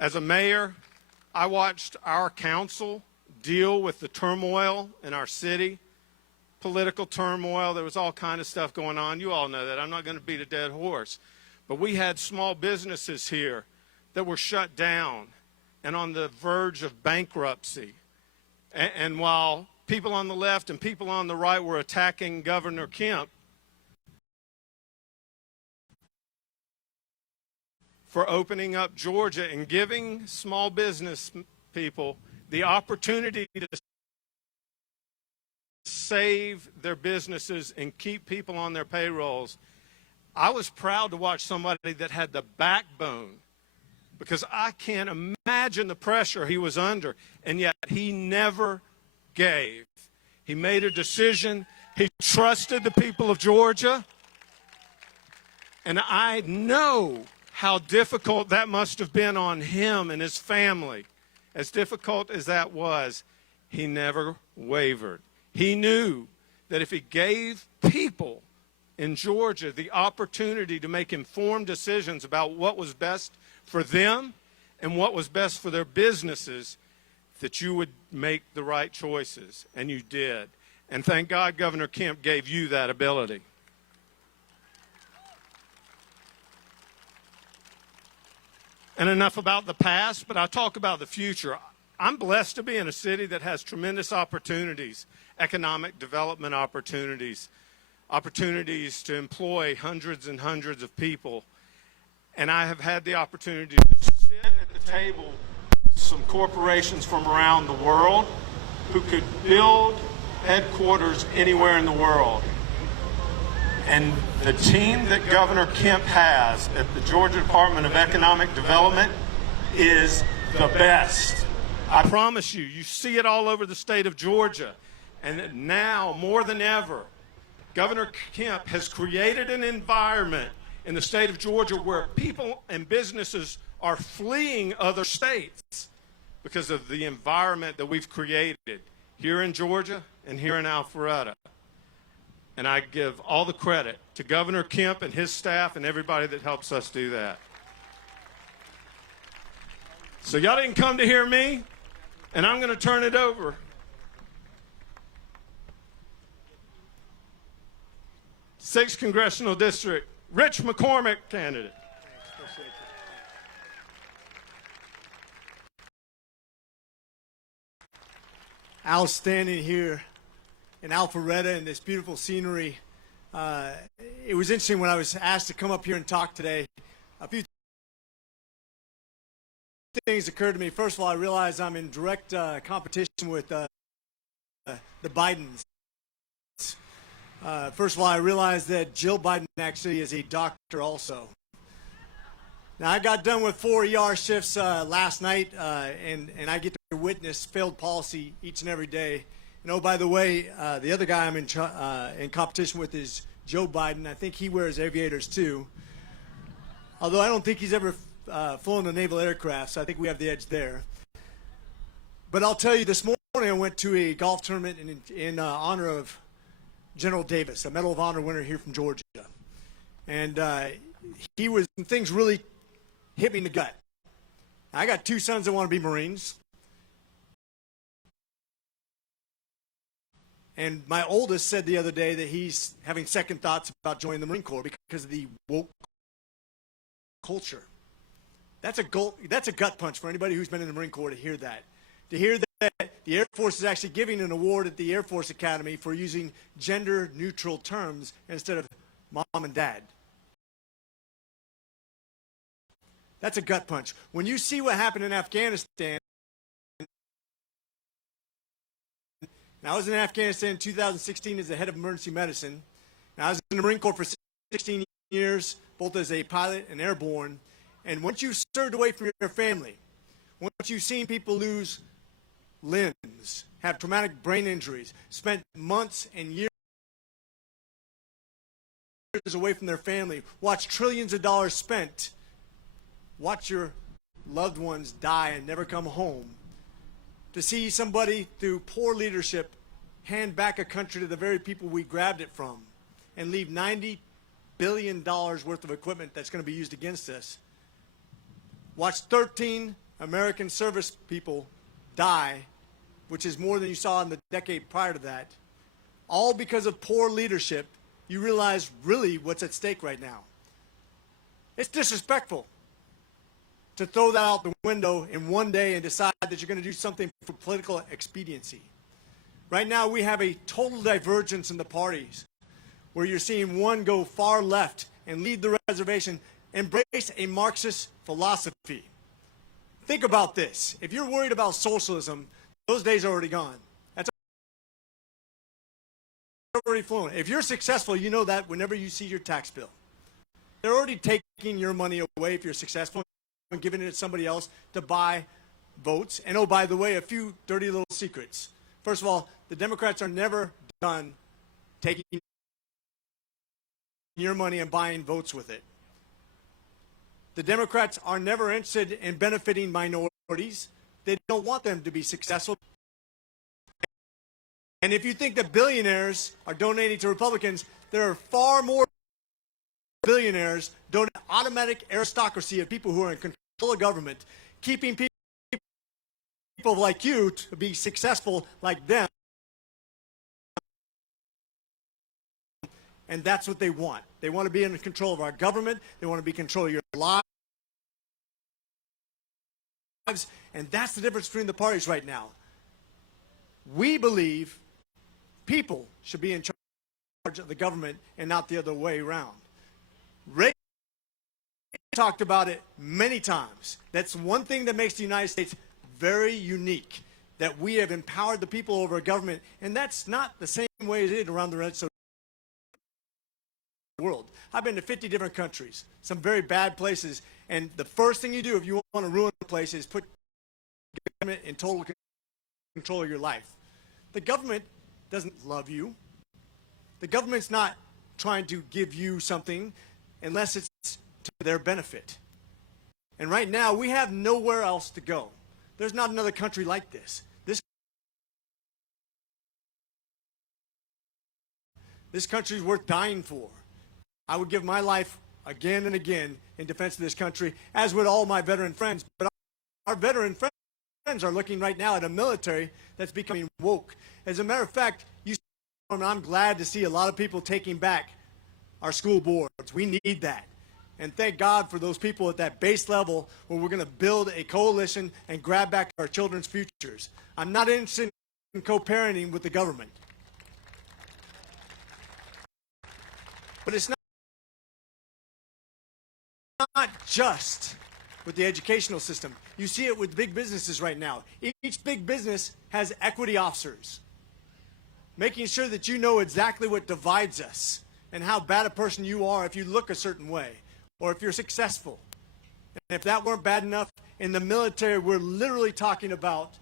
As a mayor, I watched our council deal with the turmoil in our city, political turmoil. There was all kind of stuff going on. You all know that. I'm not going to beat a dead horse. But we had small businesses here that were shut down and on the verge of bankruptcy. And while people on the left and people on the right were attacking Governor Kemp for opening up Georgia and giving small business people the opportunity to save their businesses and keep people on their payrolls, I was proud to watch somebody that had the backbone, because I can't imagine the pressure he was under, and yet he never gave. He made a decision. He trusted the people of Georgia, and I know how difficult that must have been on him and his family. As difficult as that was, he never wavered. He knew that if he gave people in Georgia the opportunity to make informed decisions about what was best for them and what was best for their businesses, that you would make the right choices, and you did. And thank God Governor Kemp gave you that ability. And enough about the past, but I'll talk about the future. I'm blessed to be in a city that has tremendous opportunities, economic development opportunities, opportunities to employ hundreds and hundreds of people. And I have had the opportunity to sit at the table with some corporations from around the world who could build headquarters anywhere in the world. And the team that Governor Kemp has at the Georgia Department of Economic Development is the best. I promise you, you see it all over the state of Georgia. And now, more than ever, Governor Kemp has created an environment in the state of Georgia where people and businesses are fleeing other states because of the environment that we've created here in Georgia and here in Alpharetta. And I give all the credit to Governor Kemp and his staff and everybody that helps us do that. So y'all didn't come to hear me, and I'm going to turn it over. 6th Congressional District, Rich McCormick, candidate. Al standing here in Alpharetta in this beautiful scenery. It was interesting when I was asked to come up here and talk today. A few things occurred to me. First of all, I realized I'm in direct competition with the Bidens. First of all, I realized that Jill Biden actually is a doctor also. Now, I got done with 4 ER shifts last night, and I get to witness failed policy each and every day. And oh, by the way, the other guy I'm in competition with is Joe Biden. I think he wears aviators too. Although I don't think he's ever flown a naval aircraft, so I think we have the edge there. But I'll tell you, this morning I went to a golf tournament in honor of General Davis, a Medal of Honor winner here from Georgia. And things really hit me in the gut. I got 2 sons that want to be Marines. And my oldest said the other day that he's having second thoughts about joining the Marine Corps because of the woke culture. That's a gut punch for anybody who's been in the Marine Corps to hear that. To hear that the Air Force is actually giving an award at the Air Force Academy for using gender-neutral terms instead of mom and dad. That's a gut punch. When you see what happened in Afghanistan, and I was in Afghanistan in 2016 as the head of emergency medicine. And I was in the Marine Corps for 16 years, both as a pilot and airborne. And once you've served away from your family, once you've seen people lose limbs, have traumatic brain injuries, spent months and years away from their family, watch trillions of dollars spent, watch your loved ones die and never come home, to see somebody through poor leadership hand back a country to the very people we grabbed it from and leave $90 billion worth of equipment that's going to be used against us. Watch 13 American service people die, which is more than you saw in the decade prior to that, all because of poor leadership. You realize really what's at stake right now. It's disrespectful to throw that out the window in one day and decide that you're going to do something for political expediency. Right now, we have a total divergence in the parties, where you're seeing one go far left and lead the reservation, embrace a Marxist philosophy. Think about this. If you're worried about socialism, those days are already gone. That's already flown. If you're successful, you know that whenever you see your tax bill. They're already taking your money away if you're successful and giving it to somebody else to buy votes. And oh, by the way, a few dirty little secrets. First of all, the Democrats are never done taking your money and buying votes with it. The Democrats are never interested in benefiting minorities. They don't want them to be successful. And if you think that billionaires are donating to Republicans, there are far more billionaires donating automatic aristocracy of people who are in control of government, keeping people like you to be successful like them. And that's what they want. They want to be in control of our government. They want to be in control of your lives. And that's the difference between the parties right now. We believe people should be in charge of the government and not the other way around. Reagan talked about it many times. That's one thing that makes the United States very unique, that we have empowered the people over a government, and that's not the same way it is around the rest of the world. I've been to 50 different countries, some very bad places, and the first thing you do if you want to ruin a place is put government in total control of your life. The government doesn't love you. The government's not trying to give you something unless it's to their benefit. And right now, we have nowhere else to go. There's not another country like this. This country is worth dying for. I would give my life again and again in defense of this country, as would all my veteran friends. But our veteran friends are looking right now at a military that's becoming woke. As a matter of fact, I'm glad to see a lot of people taking back our school boards. We need that. And thank God for those people at that base level where we're going to build a coalition and grab back our children's futures. I'm not interested in co-parenting with the government. But it's not just with the educational system. You see it with big businesses right now. Each big business has equity officers, making sure that you know exactly what divides us and how bad a person you are if you look a certain way or if you're successful. And if that weren't bad enough, in the military we're literally talking about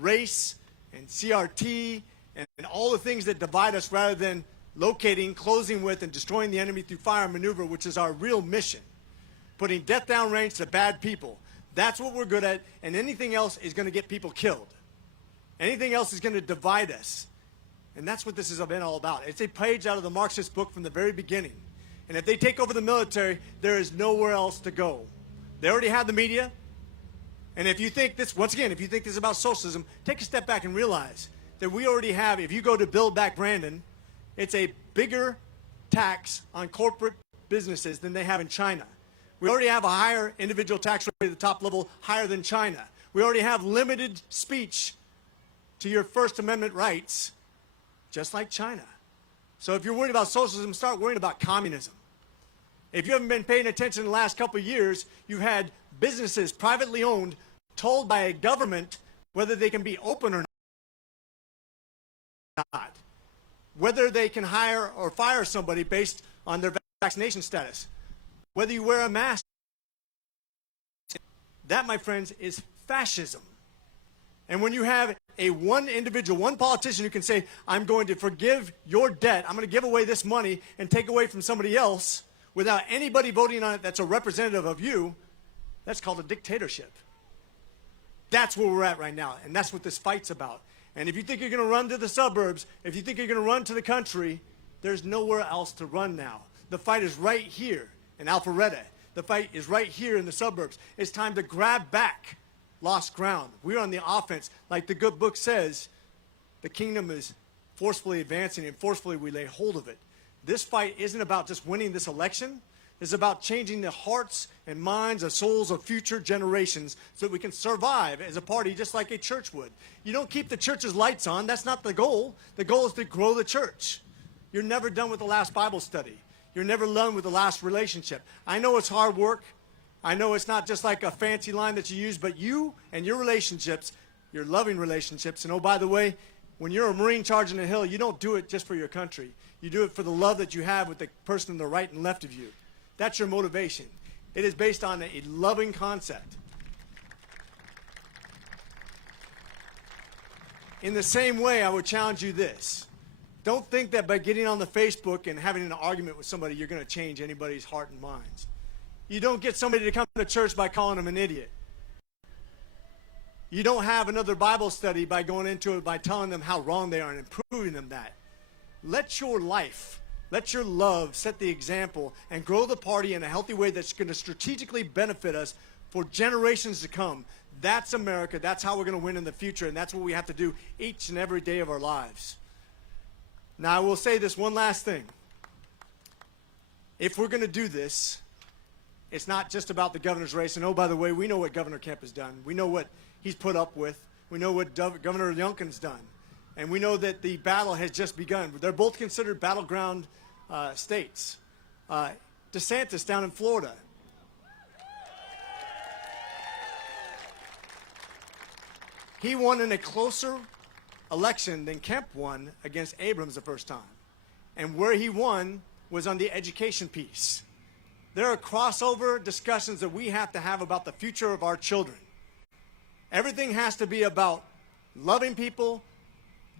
race and CRT and all the things that divide us rather than locating, closing with, and destroying the enemy through fire and maneuver, which is our real mission. Putting death down range to bad people. That's what we're good at, and anything else is going to get people killed. Anything else is going to divide us. And that's what this has been all about. It's a page out of the Marxist book from the very beginning. And if they take over the military, there is nowhere else to go. They already have the media. And if you think this, once again, if you think this is about socialism, take a step back and realize that we already have, if you go to Build Back Brandon, it's a bigger tax on corporate businesses than they have in China. We already have a higher individual tax rate at the top level, higher than China. We already have limited speech to your First Amendment rights, just like China. So if you're worried about socialism, start worrying about communism. If you haven't been paying attention in the last couple of years, you've had businesses privately owned told by a government whether they can be open or not, whether they can hire or fire somebody based on their vaccination status, whether you wear a mask. That, my friends, is fascism. And when you have one individual, one politician who can say, I'm going to forgive your debt, I'm going to give away this money and take away from somebody else without anybody voting on it that's a representative of you, that's called a dictatorship. That's where we're at right now, and that's what this fight's about. And if you think you're going to run to the suburbs, if you think you're going to run to the country, there's nowhere else to run now. The fight is right here in Alpharetta. The fight is right here in the suburbs. It's time to grab back lost ground. We're on the offense. Like the good book says, the kingdom is forcefully advancing, and forcefully we lay hold of it. This fight isn't about just winning this election. It's about changing the hearts and minds of souls of future generations so that we can survive as a party just like a church would. You don't keep the church's lights on. That's not the goal. The goal is to grow the church. You're never done with the last Bible study. You're never done with the last relationship. I know it's hard work. I know it's not just like a fancy line that you use, but you and your relationships, your loving relationships, and oh, by the way, when you're a Marine charging a hill, you don't do it just for your country. You do it for the love that you have with the person on the right and left of you. That's your motivation. It is based on a loving concept. In the same way, I would challenge you this. Don't think that by getting on the Facebook and having an argument with somebody, you're going to change anybody's heart and minds. You don't get somebody to come to church by calling them an idiot. You don't have another Bible study by going into it by telling them how wrong they are and proving them that. Let your life, let your love set the example and grow the party in a healthy way that's going to strategically benefit us for generations to come. That's America. That's how we're going to win in the future, and that's what we have to do each and every day of our lives. Now, I will say this one last thing. If we're going to do this, it's not just about the governor's race. And oh, by the way, we know what Governor Kemp has done. We know what he's put up with. We know what Governor Youngkin's done. And we know that the battle has just begun. They're both considered battleground states. DeSantis down in Florida. He won in a closer election than Kemp won against Abrams the first time. And where he won was on the education piece. There are crossover discussions that we have to have about the future of our children. Everything has to be about loving people,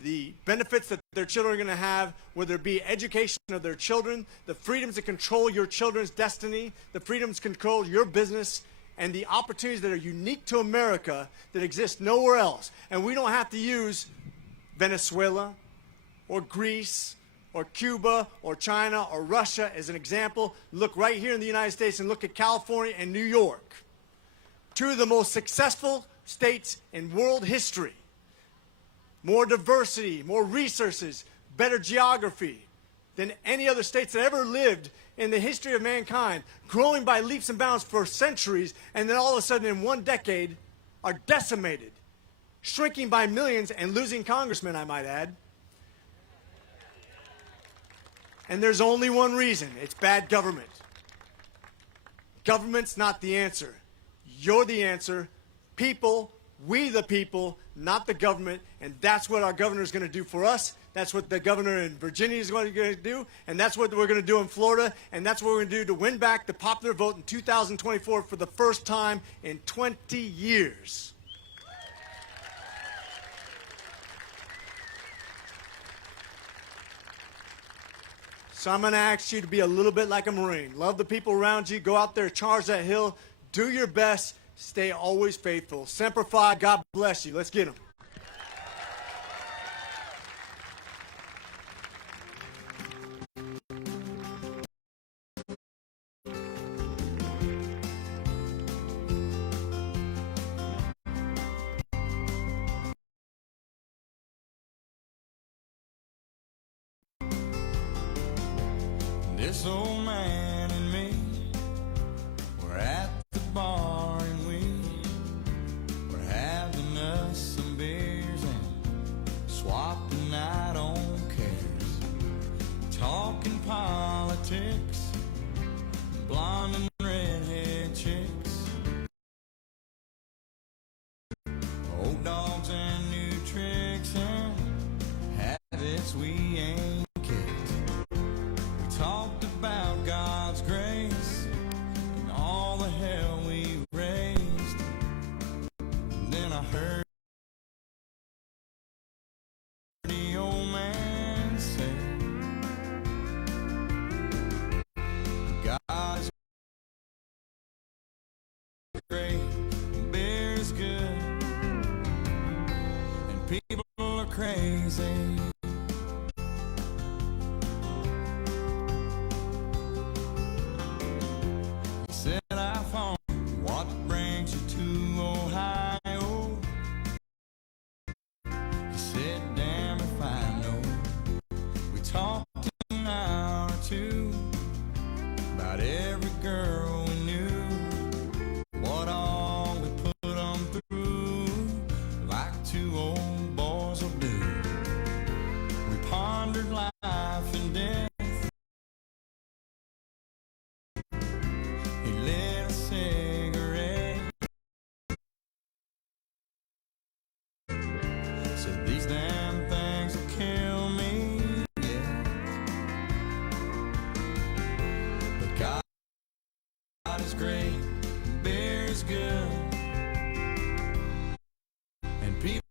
the benefits that their children are going to have, whether it be education of their children, the freedoms to control your children's destiny, the freedoms to control your business, and the opportunities that are unique to America that exist nowhere else. And we don't have to use Venezuela or Greece or Cuba or China or Russia as an example. Look right here in the United States and look at California and New York. Two of the most successful states in world history. More diversity, more resources, better geography than any other states that ever lived in the history of mankind, growing by leaps and bounds for centuries, and then all of a sudden in one decade are decimated, shrinking by millions and losing congressmen, I might add. And there's only one reason. It's bad government. Government's not the answer. You're the answer. People, we the people, not the government, and that's what our governor is going to do for us. That's what the governor in Virginia is going to do, and that's what we're going to do in Florida, and that's what we're going to do to win back the popular vote in 2024 for the first time in 20 years. So I'm going to ask you to be a little bit like a Marine. Love the people around you. Go out there, charge that hill. Do your best. Stay always faithful. Semper Fi. God bless you. Let's get them. This old man and me were at the bar and we were having us some beers and swapping out on cares, talking politics, blonde and redhead chicks, old dogs and new tricks and habits we ain't kicked. We talked about God's grace and all the hell we raised. And then I heard the old man say, God is great, beer is good, and people are crazy. Said I found what brings you to Ohio. He said, damn if I know. We talked an hour or two about every girl we knew, what all we put them through, like two old boys will do. We pondered life and death. He lit a cigarette. Said these damn things will kill me, yeah. But God is great, beer is good, and people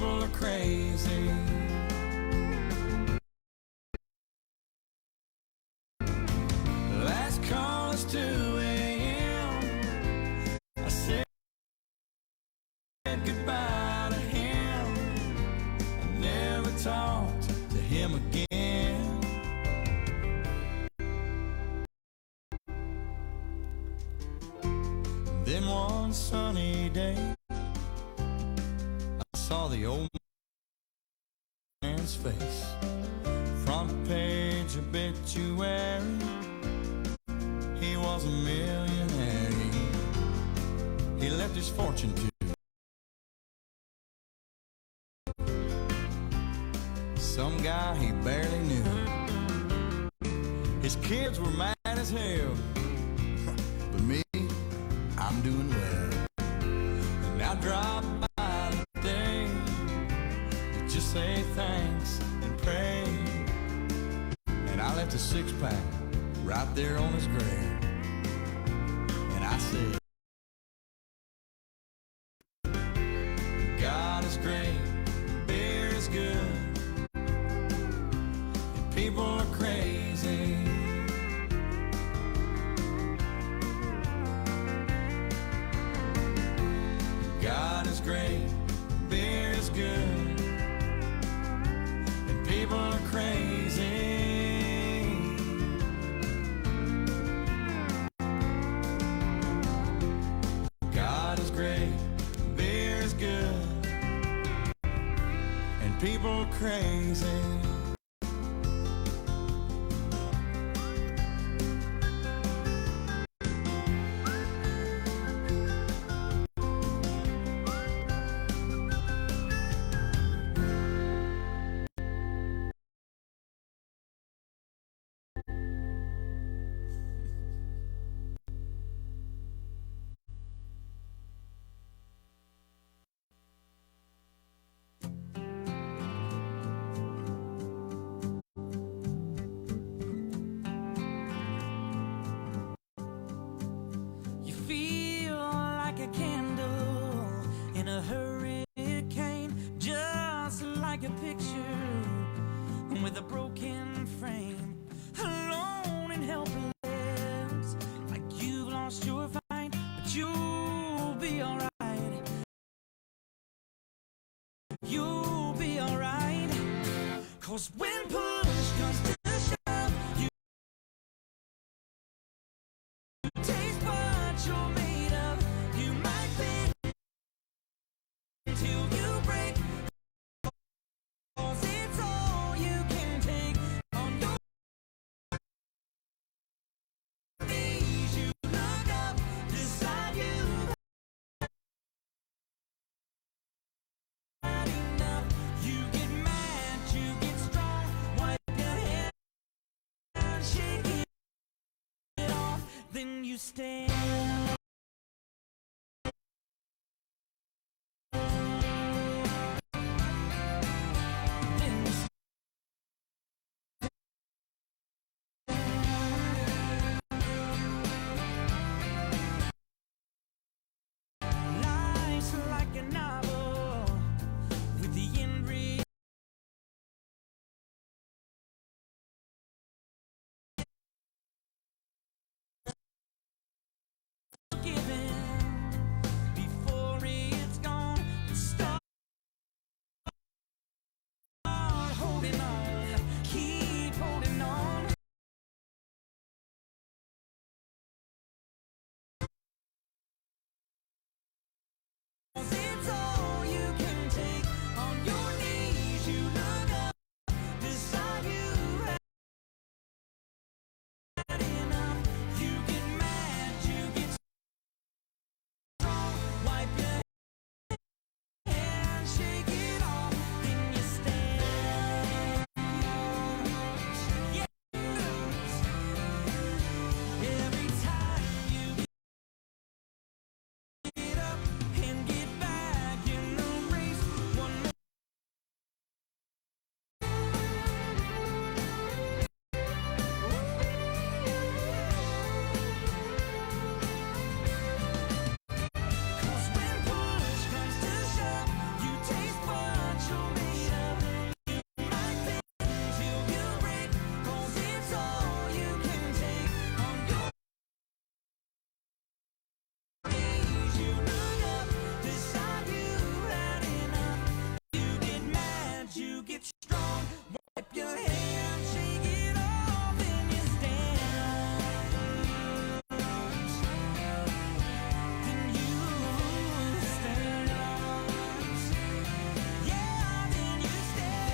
are crazy. Last call is 2 a.m. I said goodbye to him. I never talked to him again. Then one sunny day, I saw the old man's face. Front page obituary. He was a millionaire. He left his fortune to some guy he barely knew. His kids were mad as hell, but me, I'm doing well. And I drop by today to just say thanks and pray. And I left a 6-pack right there on his grave. And I said, God is great, beer is good, and people are crazy. God is great, beer is good, and people are crazy. people crazy. You feel like a candle in a hurricane, just like a picture with a broken frame, alone and helpless, like you've lost your fight, but you'll be alright. You'll be alright, 'cause when push comes to shove, you taste what you're made of. You might bend till you break, 'cause it's all you can take. On your knees you look up, decide you've had enough. You get mad, you get strong, wipe your head and shake it off, then you stand. Then you life's like a novel with the end real. Given before it's gone, start holding on, keep holding on. 'Cause it's all you can take. On your knees you look up, decide you've had enough. You get mad, you get strong, wipe your hand, shake it off, then you stand. Yeah. Every time you get up and get back in the race, one more. 'Cause when push comes to shove, you taste what you're made of. You might bend till you break, 'cause it's all you can take. On your knees you look up, decide you've had enough. You get mad, you get strong, wipe your hand, shake it off, then you stand. Then you stand. Yeah, then you stand.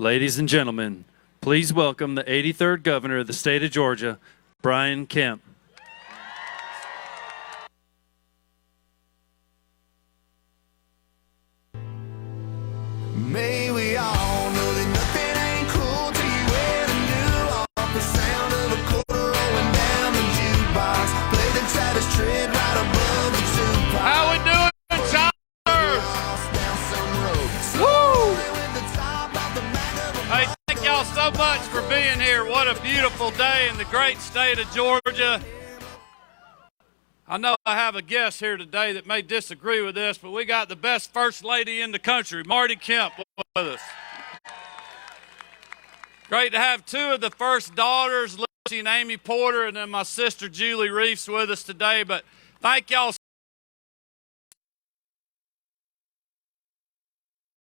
Ladies and gentlemen, please welcome the 83rd Governor of the state of Georgia, Brian Kemp. May we all know that nothing ain't cool till you wear the new off the sound of a quarter rolling down the jukebox. Play the Travis Tritt right above the Tupac. How we doing, Choppers? Woo! Hey, thank y'all so much for being here. What a beautiful day in the great state of Georgia. I know I have a guest here today that may disagree with this, but we got the best first lady in the country, Marty Kemp, with us. Great to have two of the first daughters, Lucy and Amy Porter, and then my sister Julie Reefs with us today. But thank y'all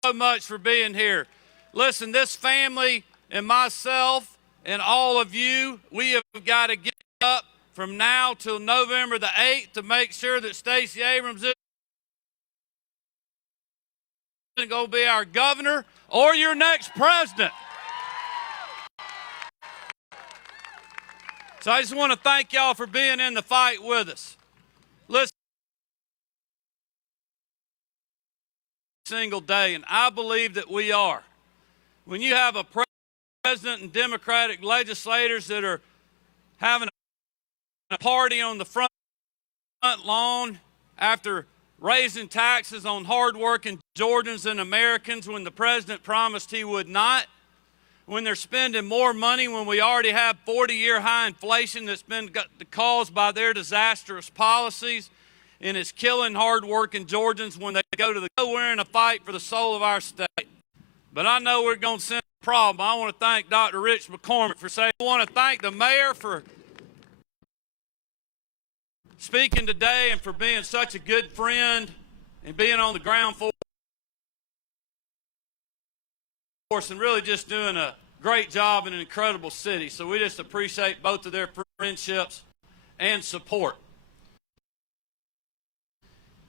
so much for being here. Listen, this family and myself and all of you, we have got to get up from now till November the 8th to make sure that Stacey Abrams isn't going to be our governor or your next president. So I just want to thank y'all for being in the fight with us. Listen, single day, and I believe that we are. When you have a president and Democratic legislators that are having a party on the front lawn after raising taxes on hardworking Georgians and Americans when the president promised he would not, when they're spending more money when we already have 40-year high inflation that's been caused by their disastrous policies, and it's killing hardworking Georgians when they go to the we're in a fight for the soul of our state. But I know we're going to send a problem. I want to thank Dr. Rich McCormick for saying, I want to thank the mayor for speaking today and for being such a good friend and being on the ground force and really just doing a great job in an incredible city. So we just appreciate both of their friendships and support.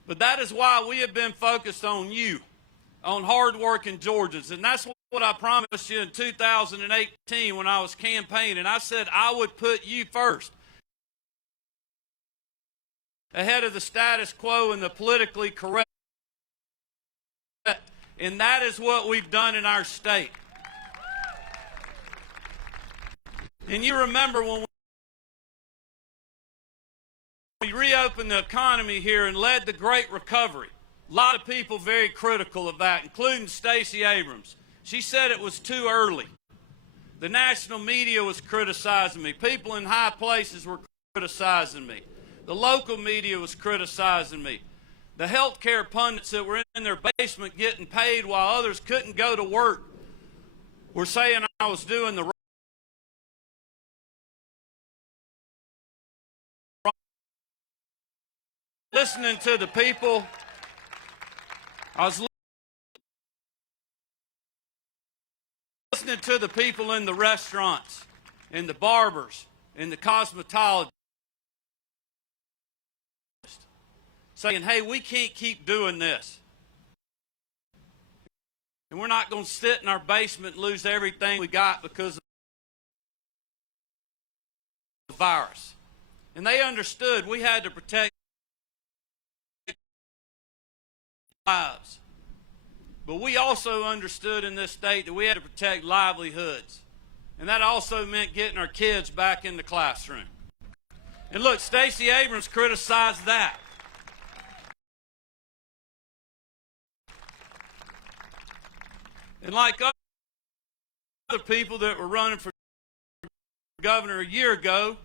But that is why we have been focused on you, on hardworking Georgians. And that's what I promised you in 2018 when I was campaigning. I said I would put you first, ahead of the status quo and the politically correct. And that is what we've done in our state. And you remember when we reopened the economy here and led the Great Recovery, a lot of people very critical of that, including Stacey Abrams. She said it was too early. The national media was criticizing me. People in high places were criticizing me. The local media was criticizing me. The healthcare pundits that were in their basement getting paid while others couldn't go to work were saying I was doing the right. Listening to the people, I was listening to the people in the restaurants, in the barbers, in the cosmetologists, saying, hey, we can't keep doing this. And we're not going to sit in our basement and lose everything we got because of the virus. And they understood we had to protect lives. But we also understood in this state that we had to protect livelihoods. And that also meant getting our kids back in the classroom. And look, Stacey Abrams criticized that. And like other people that were running for governor a year ago,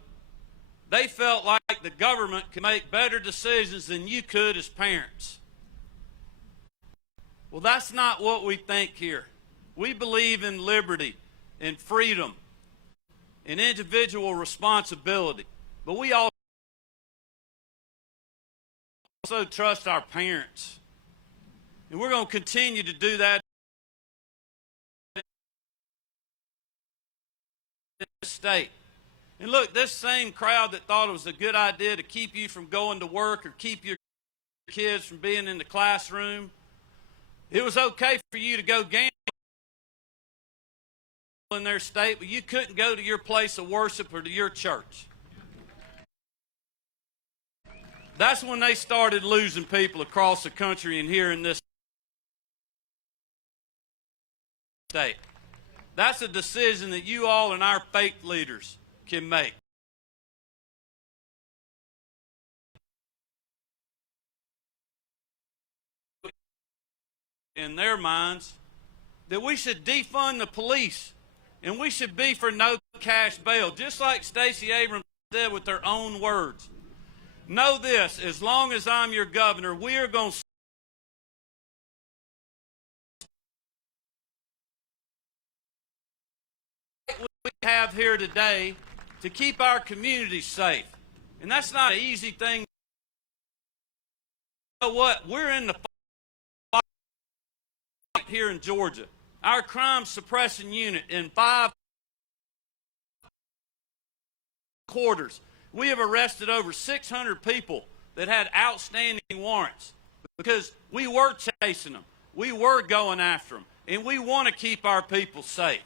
they felt like the government could make better decisions than you could as parents. Well, that's not what we think here. We believe in liberty and freedom and individual responsibility. But we also trust our parents. And we're going to continue to do that in the state. And look, this same crowd that thought it was a good idea to keep you from going to work or keep your kids from being in the classroom, it was okay for you to go gamble in their state, but you couldn't go to your place of worship or to your church. That's when they started losing people across the country and here in this state. That's a decision that you all and our faith leaders can make. In their minds, that we should defund the police and we should be for no cash bail, just like Stacey Abrams said with their own words. Know this, as long as I'm your governor, we are going to we have here today to keep our communities safe. And that's not an easy thing. You know what? We're in the fight here in Georgia. Our crime suppression unit in 5 quarters, we have arrested over 600 people that had outstanding warrants because we were chasing them. We were going after them. And we want to keep our people safe.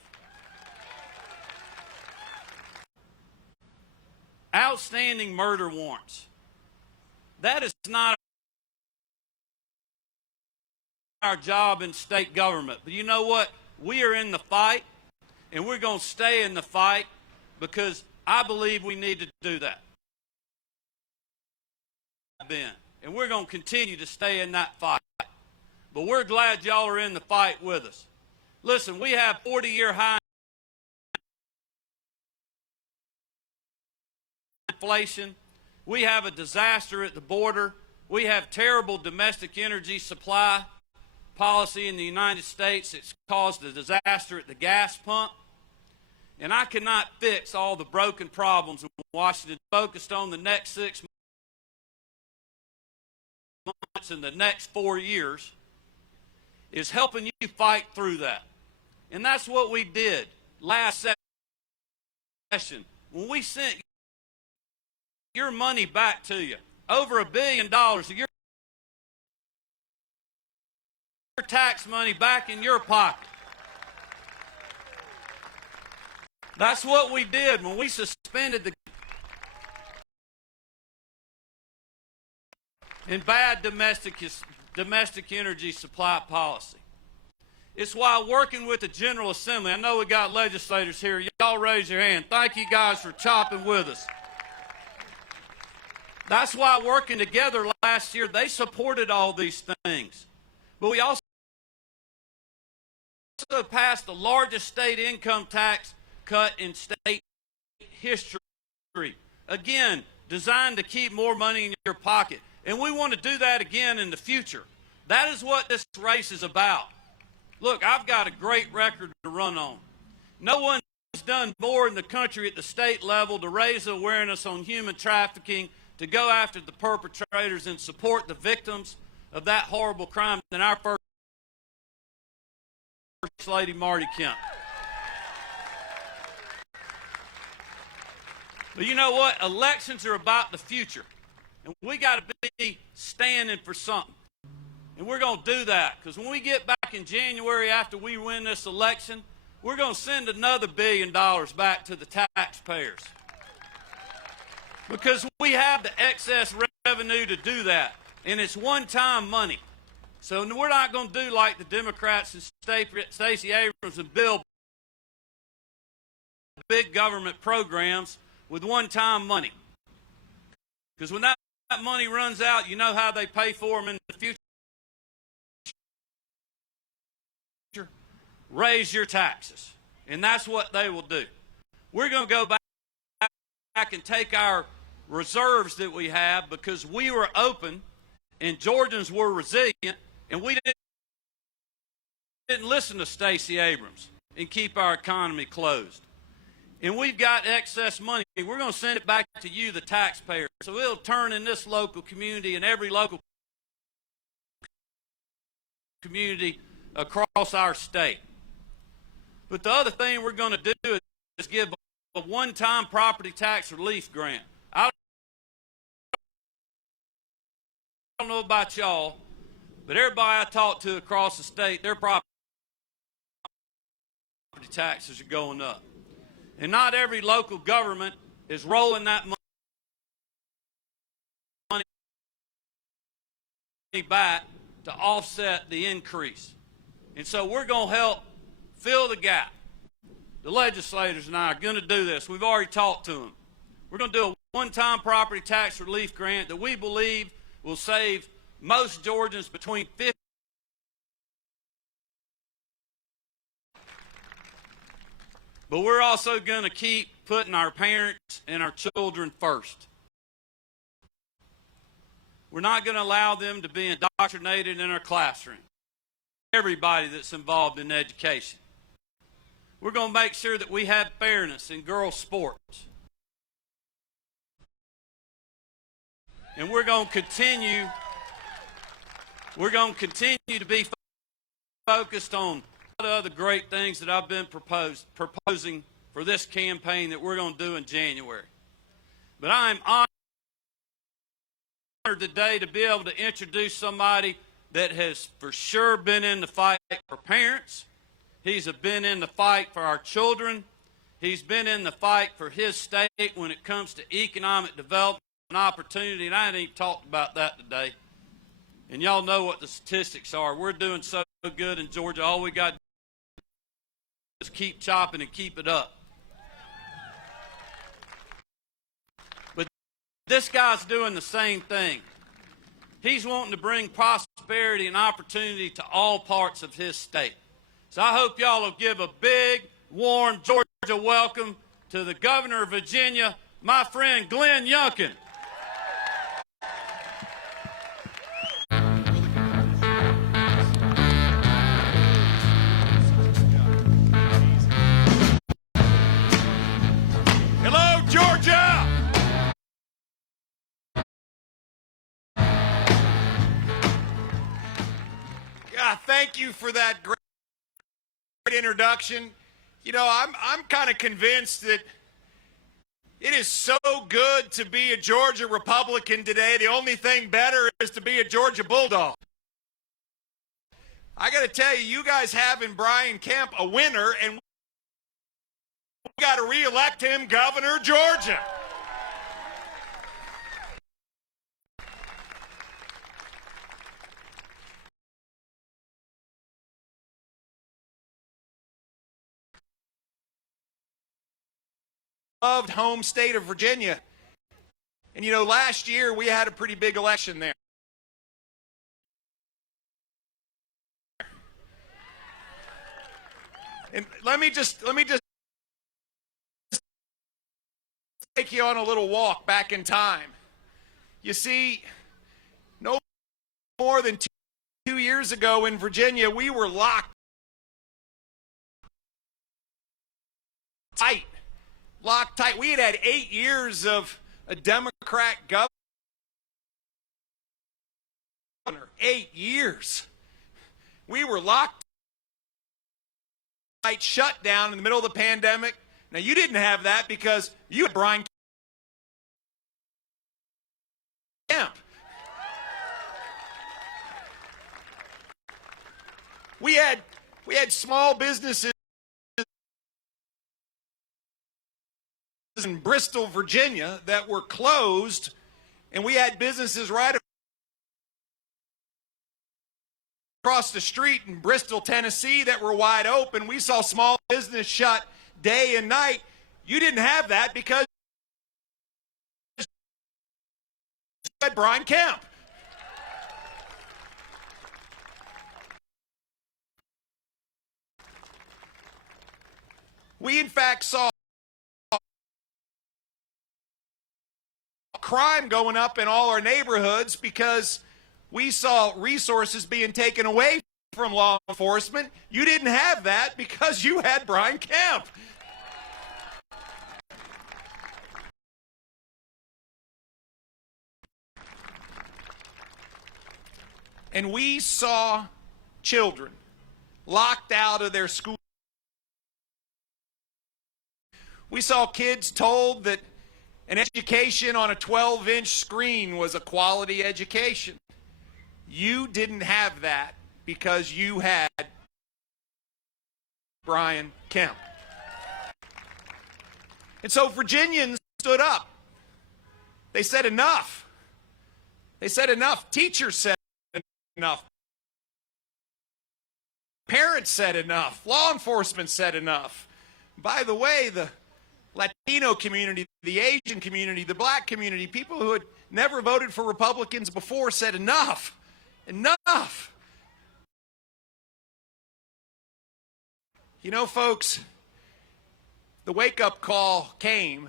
Outstanding murder warrants. That is not our job in state government. But you know what? We are in the fight, and we're going to stay in the fight because I believe we need to do that. And we're going to continue to stay in that fight. But we're glad y'all are in the fight with us. Listen, we have 40-year high inflation. We have a disaster at the border. We have terrible domestic energy supply policy in the United States. It's caused a disaster at the gas pump. And I cannot fix all the broken problems in Washington. Focused on the next 6 months and the next 4 years is helping you fight through that. And that's what we did last session when we sent your money back to you. Over $1 billion of your tax money back in your pocket. That's what we did when we suspended the bad domestic energy supply policy. It's why working with the General Assembly, I know we got legislators here, y'all raise your hand. Thank you guys for chopping with us. That's why working together last year, they supported all these things. But we also passed the largest state income tax cut in state history. Again, designed to keep more money in your pocket. And we want to do that again in the future. That is what this race is about. Look, I've got a great record to run on. No one's done more in the country at the state level to raise awareness on human trafficking, to go after the perpetrators and support the victims of that horrible crime than our First Lady Marty Kemp. But you know what? Elections are about the future. And we got to be standing for something. And we're going to do that because when we get back in January after we win this election, we're going to send another $1 billion back to the taxpayers. Because we have the excess revenue to do that. And it's one-time money. So we're not going to do like the Democrats and Stacey Abrams and build big government programs with one-time money. Because when that money runs out, you know how they pay for them in the future? Raise your taxes. And that's what they will do. We're going to go back and take our reserves that we have because we were open and Georgians were resilient and we didn't listen to Stacey Abrams and keep our economy closed. And we've got excess money. We're going to send it back to you, the taxpayers. So it'll turn in this local community and every local community across our state. But the other thing we're going to do is give a one-time property tax relief grant. I don't know about y'all, but everybody I talk to across the state, their property property taxes are going up. And not every local government is rolling that money back to offset the increase. And so we're going to help fill the gap. The legislators and I are going to do this. We've already talked to them. We're going to do a one-time property tax relief grant that we believe will save most Georgians between 50 But we're also going to keep putting our parents and our children first. We're not going to allow them to be indoctrinated in our classroom. Everybody that's involved in education. We're going to make sure that we have fairness in girls' sports. And we're going to continue to be focused on a lot of other great things that I've been proposing for this campaign that we're going to do in January. But I'm honored today to be able to introduce somebody that has for sure been in the fight for parents. He's been in the fight for our children. He's been in the fight for his state when it comes to economic development and opportunity, and I ain't even talked about that today. And y'all know what the statistics are. We're doing so good in Georgia. All we got to do is keep chopping and keep it up. But this guy's doing the same thing. He's wanting to bring prosperity and opportunity to all parts of his state. So I hope y'all will give a big, warm Georgia welcome to the governor of Virginia, my friend Glenn Youngkin. Hello, Georgia! Yeah, thank you for that great introduction. You know, I'm kind of convinced that it is so good to be a Georgia Republican today. The only thing better is to be a Georgia Bulldog. I got to tell you, you guys have in Brian Kemp a winner, and we got to re-elect him governor of Georgia. Loved home state of Virginia. And you know, last year we had a pretty big election there. And let me just take you on a little walk back in time. You see, no more than 2 years ago in Virginia, we were locked tight. Locked tight. We had 8 years of a Democrat governor. 8 years. We were locked tight, shut down in the middle of the pandemic. Now, you didn't have that because you had Brian Kemp. We had small businesses in Bristol, Virginia that were closed, and we had businesses right across the street in Bristol, Tennessee that were wide open. We saw small business shut day and night. You didn't have that because you had Brian Kemp. We in fact saw crime going up in all our neighborhoods because we saw resources being taken away from law enforcement. You didn't have that because you had Brian Kemp. And we saw children locked out of their school. We saw kids told that an education on a 12-inch screen was a quality education. You didn't have that because you had Brian Kemp. And so Virginians stood up. They said enough. They said enough. Teachers said enough. Parents said enough. Law enforcement said enough. By the way, the Latino community, the Asian community, the black community, people who had never voted for Republicans before said enough. Enough. You know, folks, the wake-up call came,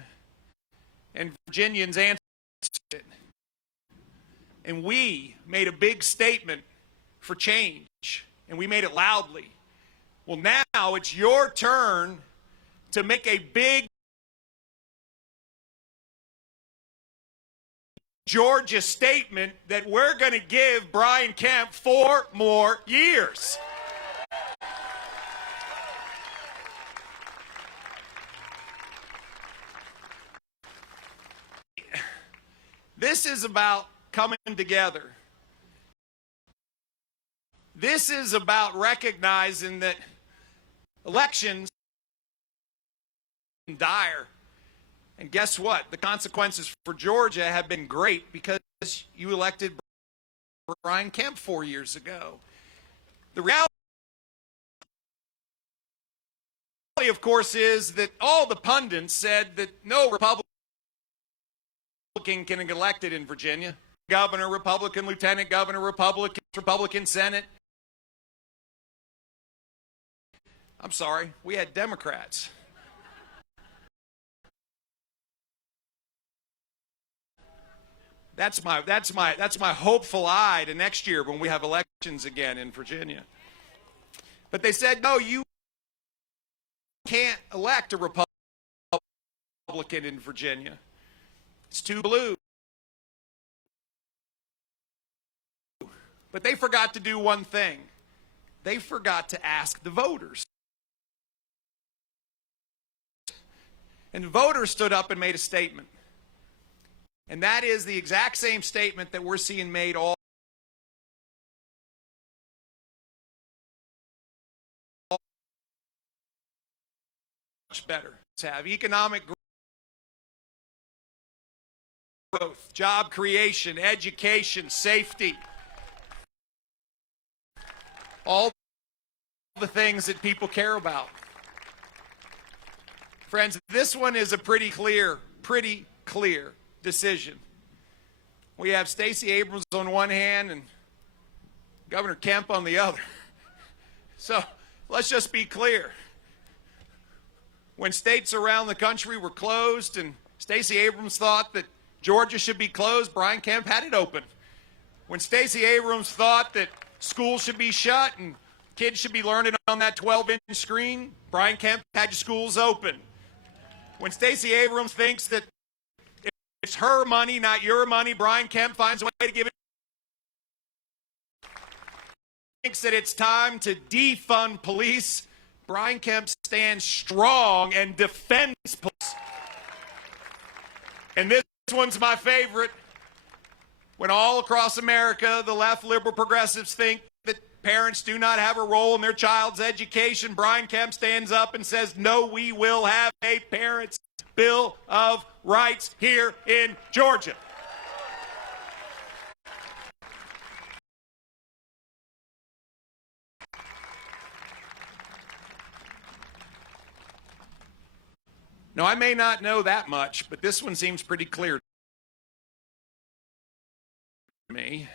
and Virginians answered it. And we made a big statement for change, and we made it loudly. Well, now it's your turn to make a big Georgia statement that we're going to give Brian Kemp 4 more years. This is about coming together. This is about recognizing that elections are dire. And guess what? The consequences for Georgia have been great because you elected Brian Kemp 4 years ago. The reality, of course, is that all the pundits said that no Republican can get elected in Virginia. Governor, Republican, Lieutenant Governor, Republican, Republican Senate. I'm sorry, we had Democrats. That's my hopeful eye to next year when we have elections again in Virginia. But they said, no, you can't elect a Republican in Virginia. It's too blue. But they forgot to do one thing. They forgot to ask the voters. And the voters stood up and made a statement. And that is the exact same statement that we're seeing made all much better. To have economic growth, job creation, education, safety. All the things that people care about. Friends, this one is a pretty clear decision. We have Stacey Abrams on one hand and Governor Kemp on the other. So let's just be clear. When states around the country were closed and Stacey Abrams thought that Georgia should be closed, Brian Kemp had it open. When Stacey Abrams thought that schools should be shut and kids should be learning on that 12-inch screen, Brian Kemp had schools open. When Stacey Abrams thinks that it's her money, not your money, Brian Kemp finds a way to give it. Thinks that it's time to defund police, Brian Kemp stands strong and defends police. And this one's my favorite. When all across America, the left, liberal, progressives think that parents do not have a role in their child's education, Brian Kemp stands up and says, no, we will have a Parents' Bill of Rights here in Georgia. Now, I may not know that much, but this one seems pretty clear to me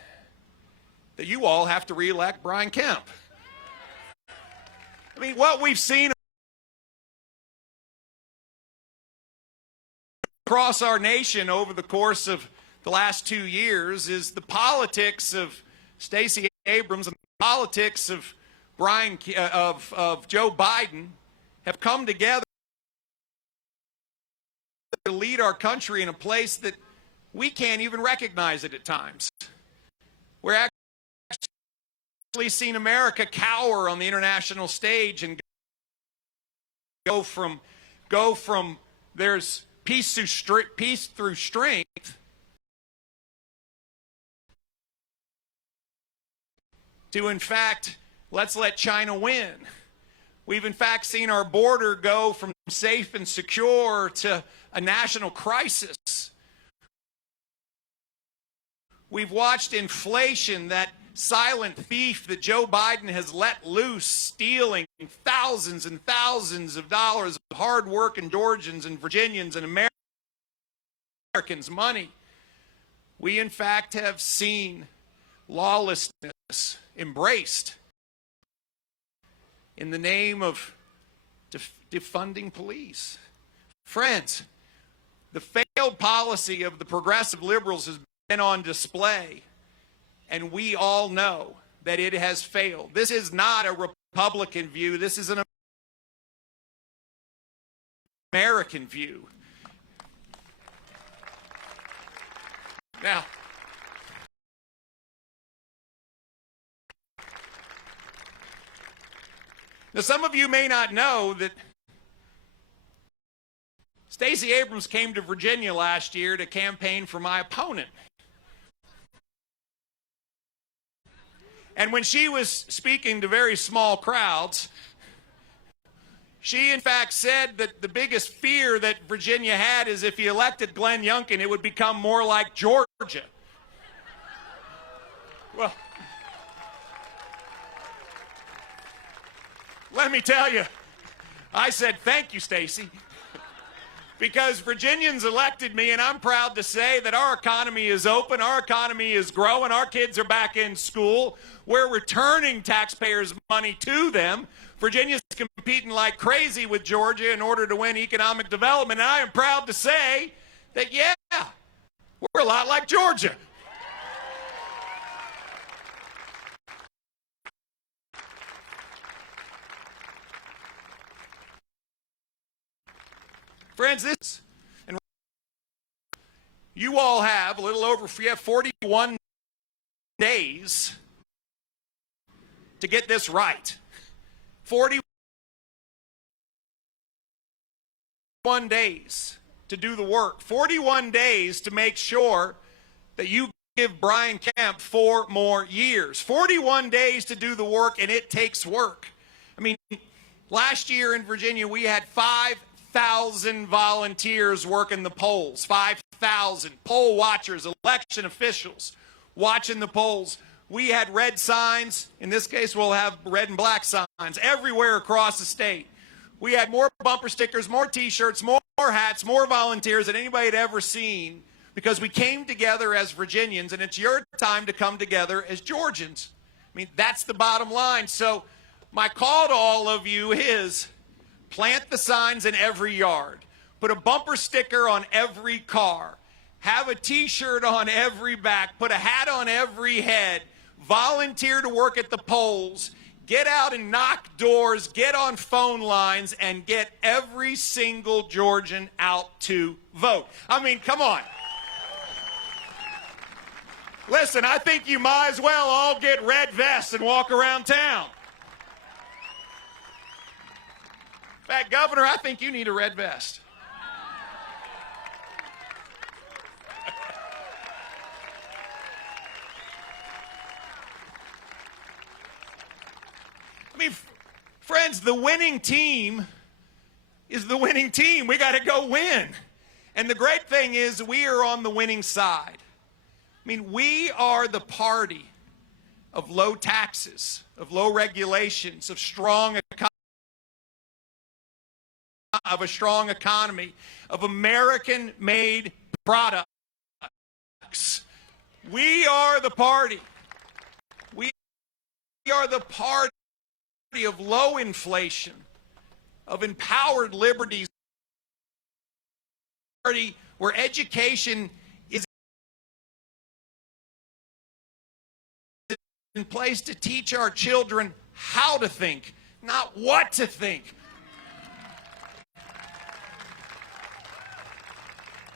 that you all have to re-elect Brian Kemp. I mean, what we've seen across our nation over the course of the last 2 years is the politics of Stacey Abrams and the politics of Joe Biden have come together to lead our country in a place that we can't even recognize it at times. We're actually seeing America cower on the international stage and go from there's peace through strength to, in fact, let's let China win. We've in fact seen our border go from safe and secure to a national crisis. We've watched inflation, that silent thief that Joe Biden has let loose, stealing thousands and thousands of dollars of hard-working Georgians and Virginians and Americans' money. We, in fact, have seen lawlessness embraced in the name of defunding police. Friends, the failed policy of the progressive liberals has been on display, and we all know that it has failed. This is not a Republican view. This is an American view. Now, some of you may not know that Stacey Abrams came to Virginia last year to campaign for my opponent. And when she was speaking to very small crowds, she in fact said that the biggest fear that Virginia had is if he elected Glenn Youngkin, it would become more like Georgia. Well, let me tell you, I said, thank you, Stacey, because Virginians elected me, and I'm proud to say that our economy is open, our economy is growing, our kids are back in school, we're returning taxpayers' money to them. Virginia's competing like crazy with Georgia in order to win economic development, and I am proud to say that, yeah, we're a lot like Georgia. Friends, this, and you all have a little over, you have 41 days to get this right. 41 days to do the work. 41 days to make sure that you give Brian Kemp 4 more years. 41 days to do the work, and it takes work. I mean, last year in Virginia, we had 5,000 volunteers working the polls. 5,000 poll watchers, election officials watching the polls. We had red signs. In this case, we'll have red and black signs everywhere across the state. We had more bumper stickers, more T-shirts, more hats, more volunteers than anybody had ever seen, because we came together as Virginians, and it's your time to come together as Georgians. I mean, that's the bottom line. So my call to all of you is plant the signs in every yard. Put a bumper sticker on every car. Have a T-shirt on every back. Put a hat on every head. Volunteer to work at the polls. Get out and knock doors. Get on phone lines and get every single Georgian out to vote. I mean, come on. Listen, I think you might as well all get red vests and walk around town. In fact, Governor, I think you need a red vest. I mean, friends, the winning team is the winning team. We got to go win. And the great thing is we are on the winning side. I mean, we are the party of low taxes, of low regulations, of a strong economy, of American-made products. We are the party. We are the party of low inflation, of empowered liberties, party where education is in place to teach our children how to think, not what to think.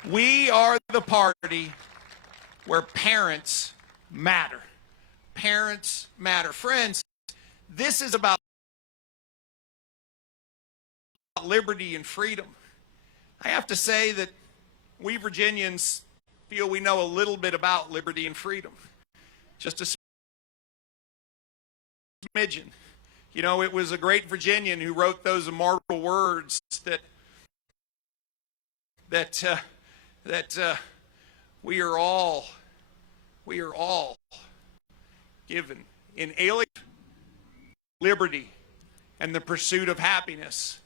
We are the party where parents matter. Parents matter. Friends, this is about liberty and freedom. I have to say that we Virginians feel we know a little bit about liberty and freedom. Just a smidgen. You know, it was a great Virginian who wrote those immortal words that we are all given inalienable liberty and the pursuit of happiness.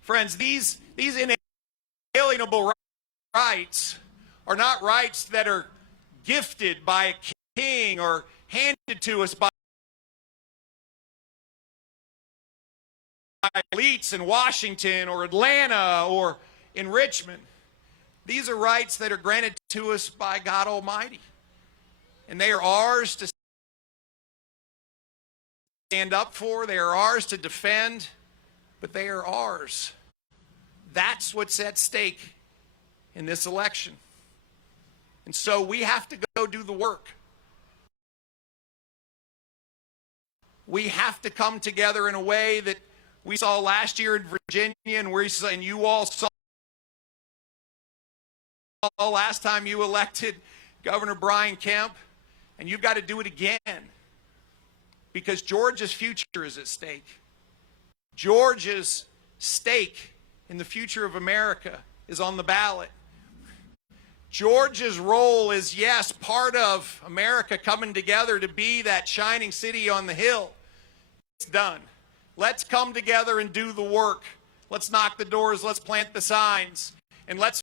Friends, these inalienable rights are not rights that are gifted by a king or handed to us by elites in Washington or Atlanta or in Richmond. These are rights that are granted to us by God Almighty. And they are ours to stand up for, they are ours to defend, but they are ours. That's what's at stake in this election. And so we have to go do the work. We have to come together in a way that we saw last year in Virginia, and you all saw last time you elected Governor Brian Kemp, and you've got to do it again because Georgia's future is at stake. Georgia's stake in the future of America is on the ballot. Georgia's role is, yes, part of America coming together to be that shining city on the hill. It's done. Let's come together and do the work. Let's knock the doors, let's plant the signs, and let's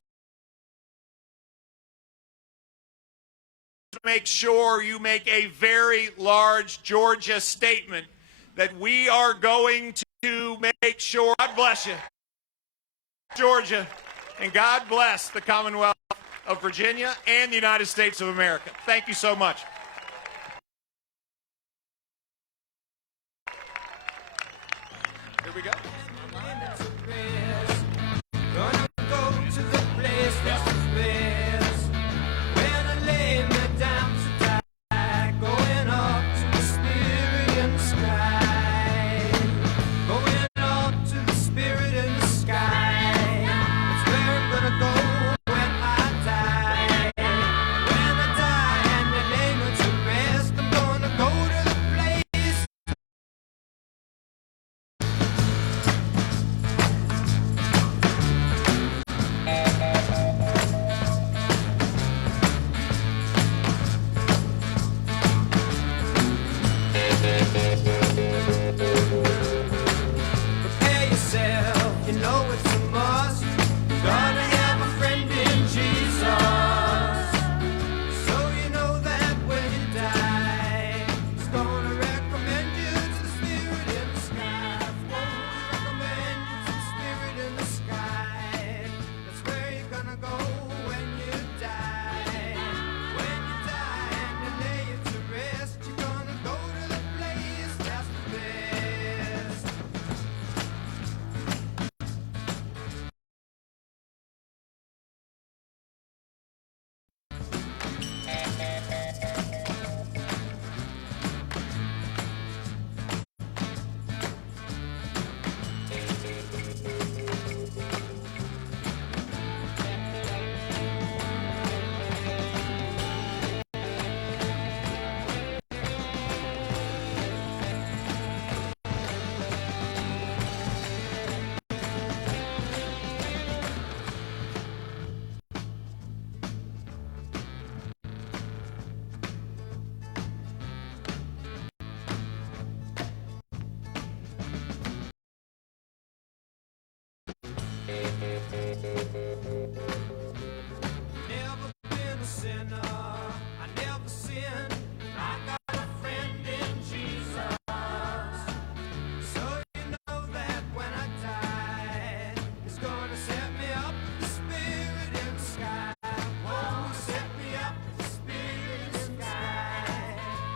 make sure you make a very large Georgia statement that we are going to make sure. God bless you, Georgia, and God bless the Commonwealth of Virginia and the United States of America. Thank you so much. Here we go. Gonna go to the place that's best. When I lay me down to die, going up to the spirit in the sky. Going up to the spirit in the sky. That's where I'm gonna go when I die. When I die and they lay me to rest, I'm gonna go to the place. Prepare yourself, you know it's a must. Gonna have a friend in Jesus. So you know that when you die, He's gonna recommend you to the spirit in the sky. Recommend you to the spirit in the sky. That's where you're gonna go when you die. When you die and they lay you to rest, you're gonna go to the place that's the best. Never been a sinner, I never sinned. I got a friend in Jesus. So you know that when I die, He's gonna set me up with the spirit in the sky. Oh, set me up with the spirit in the sky.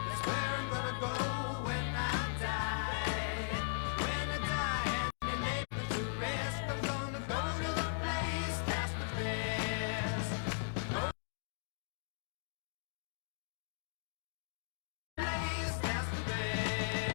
That's where I'm gonna go when I die. When I die and they lay me to rest, I'm gonna go to the place that's the best. Place that's the best.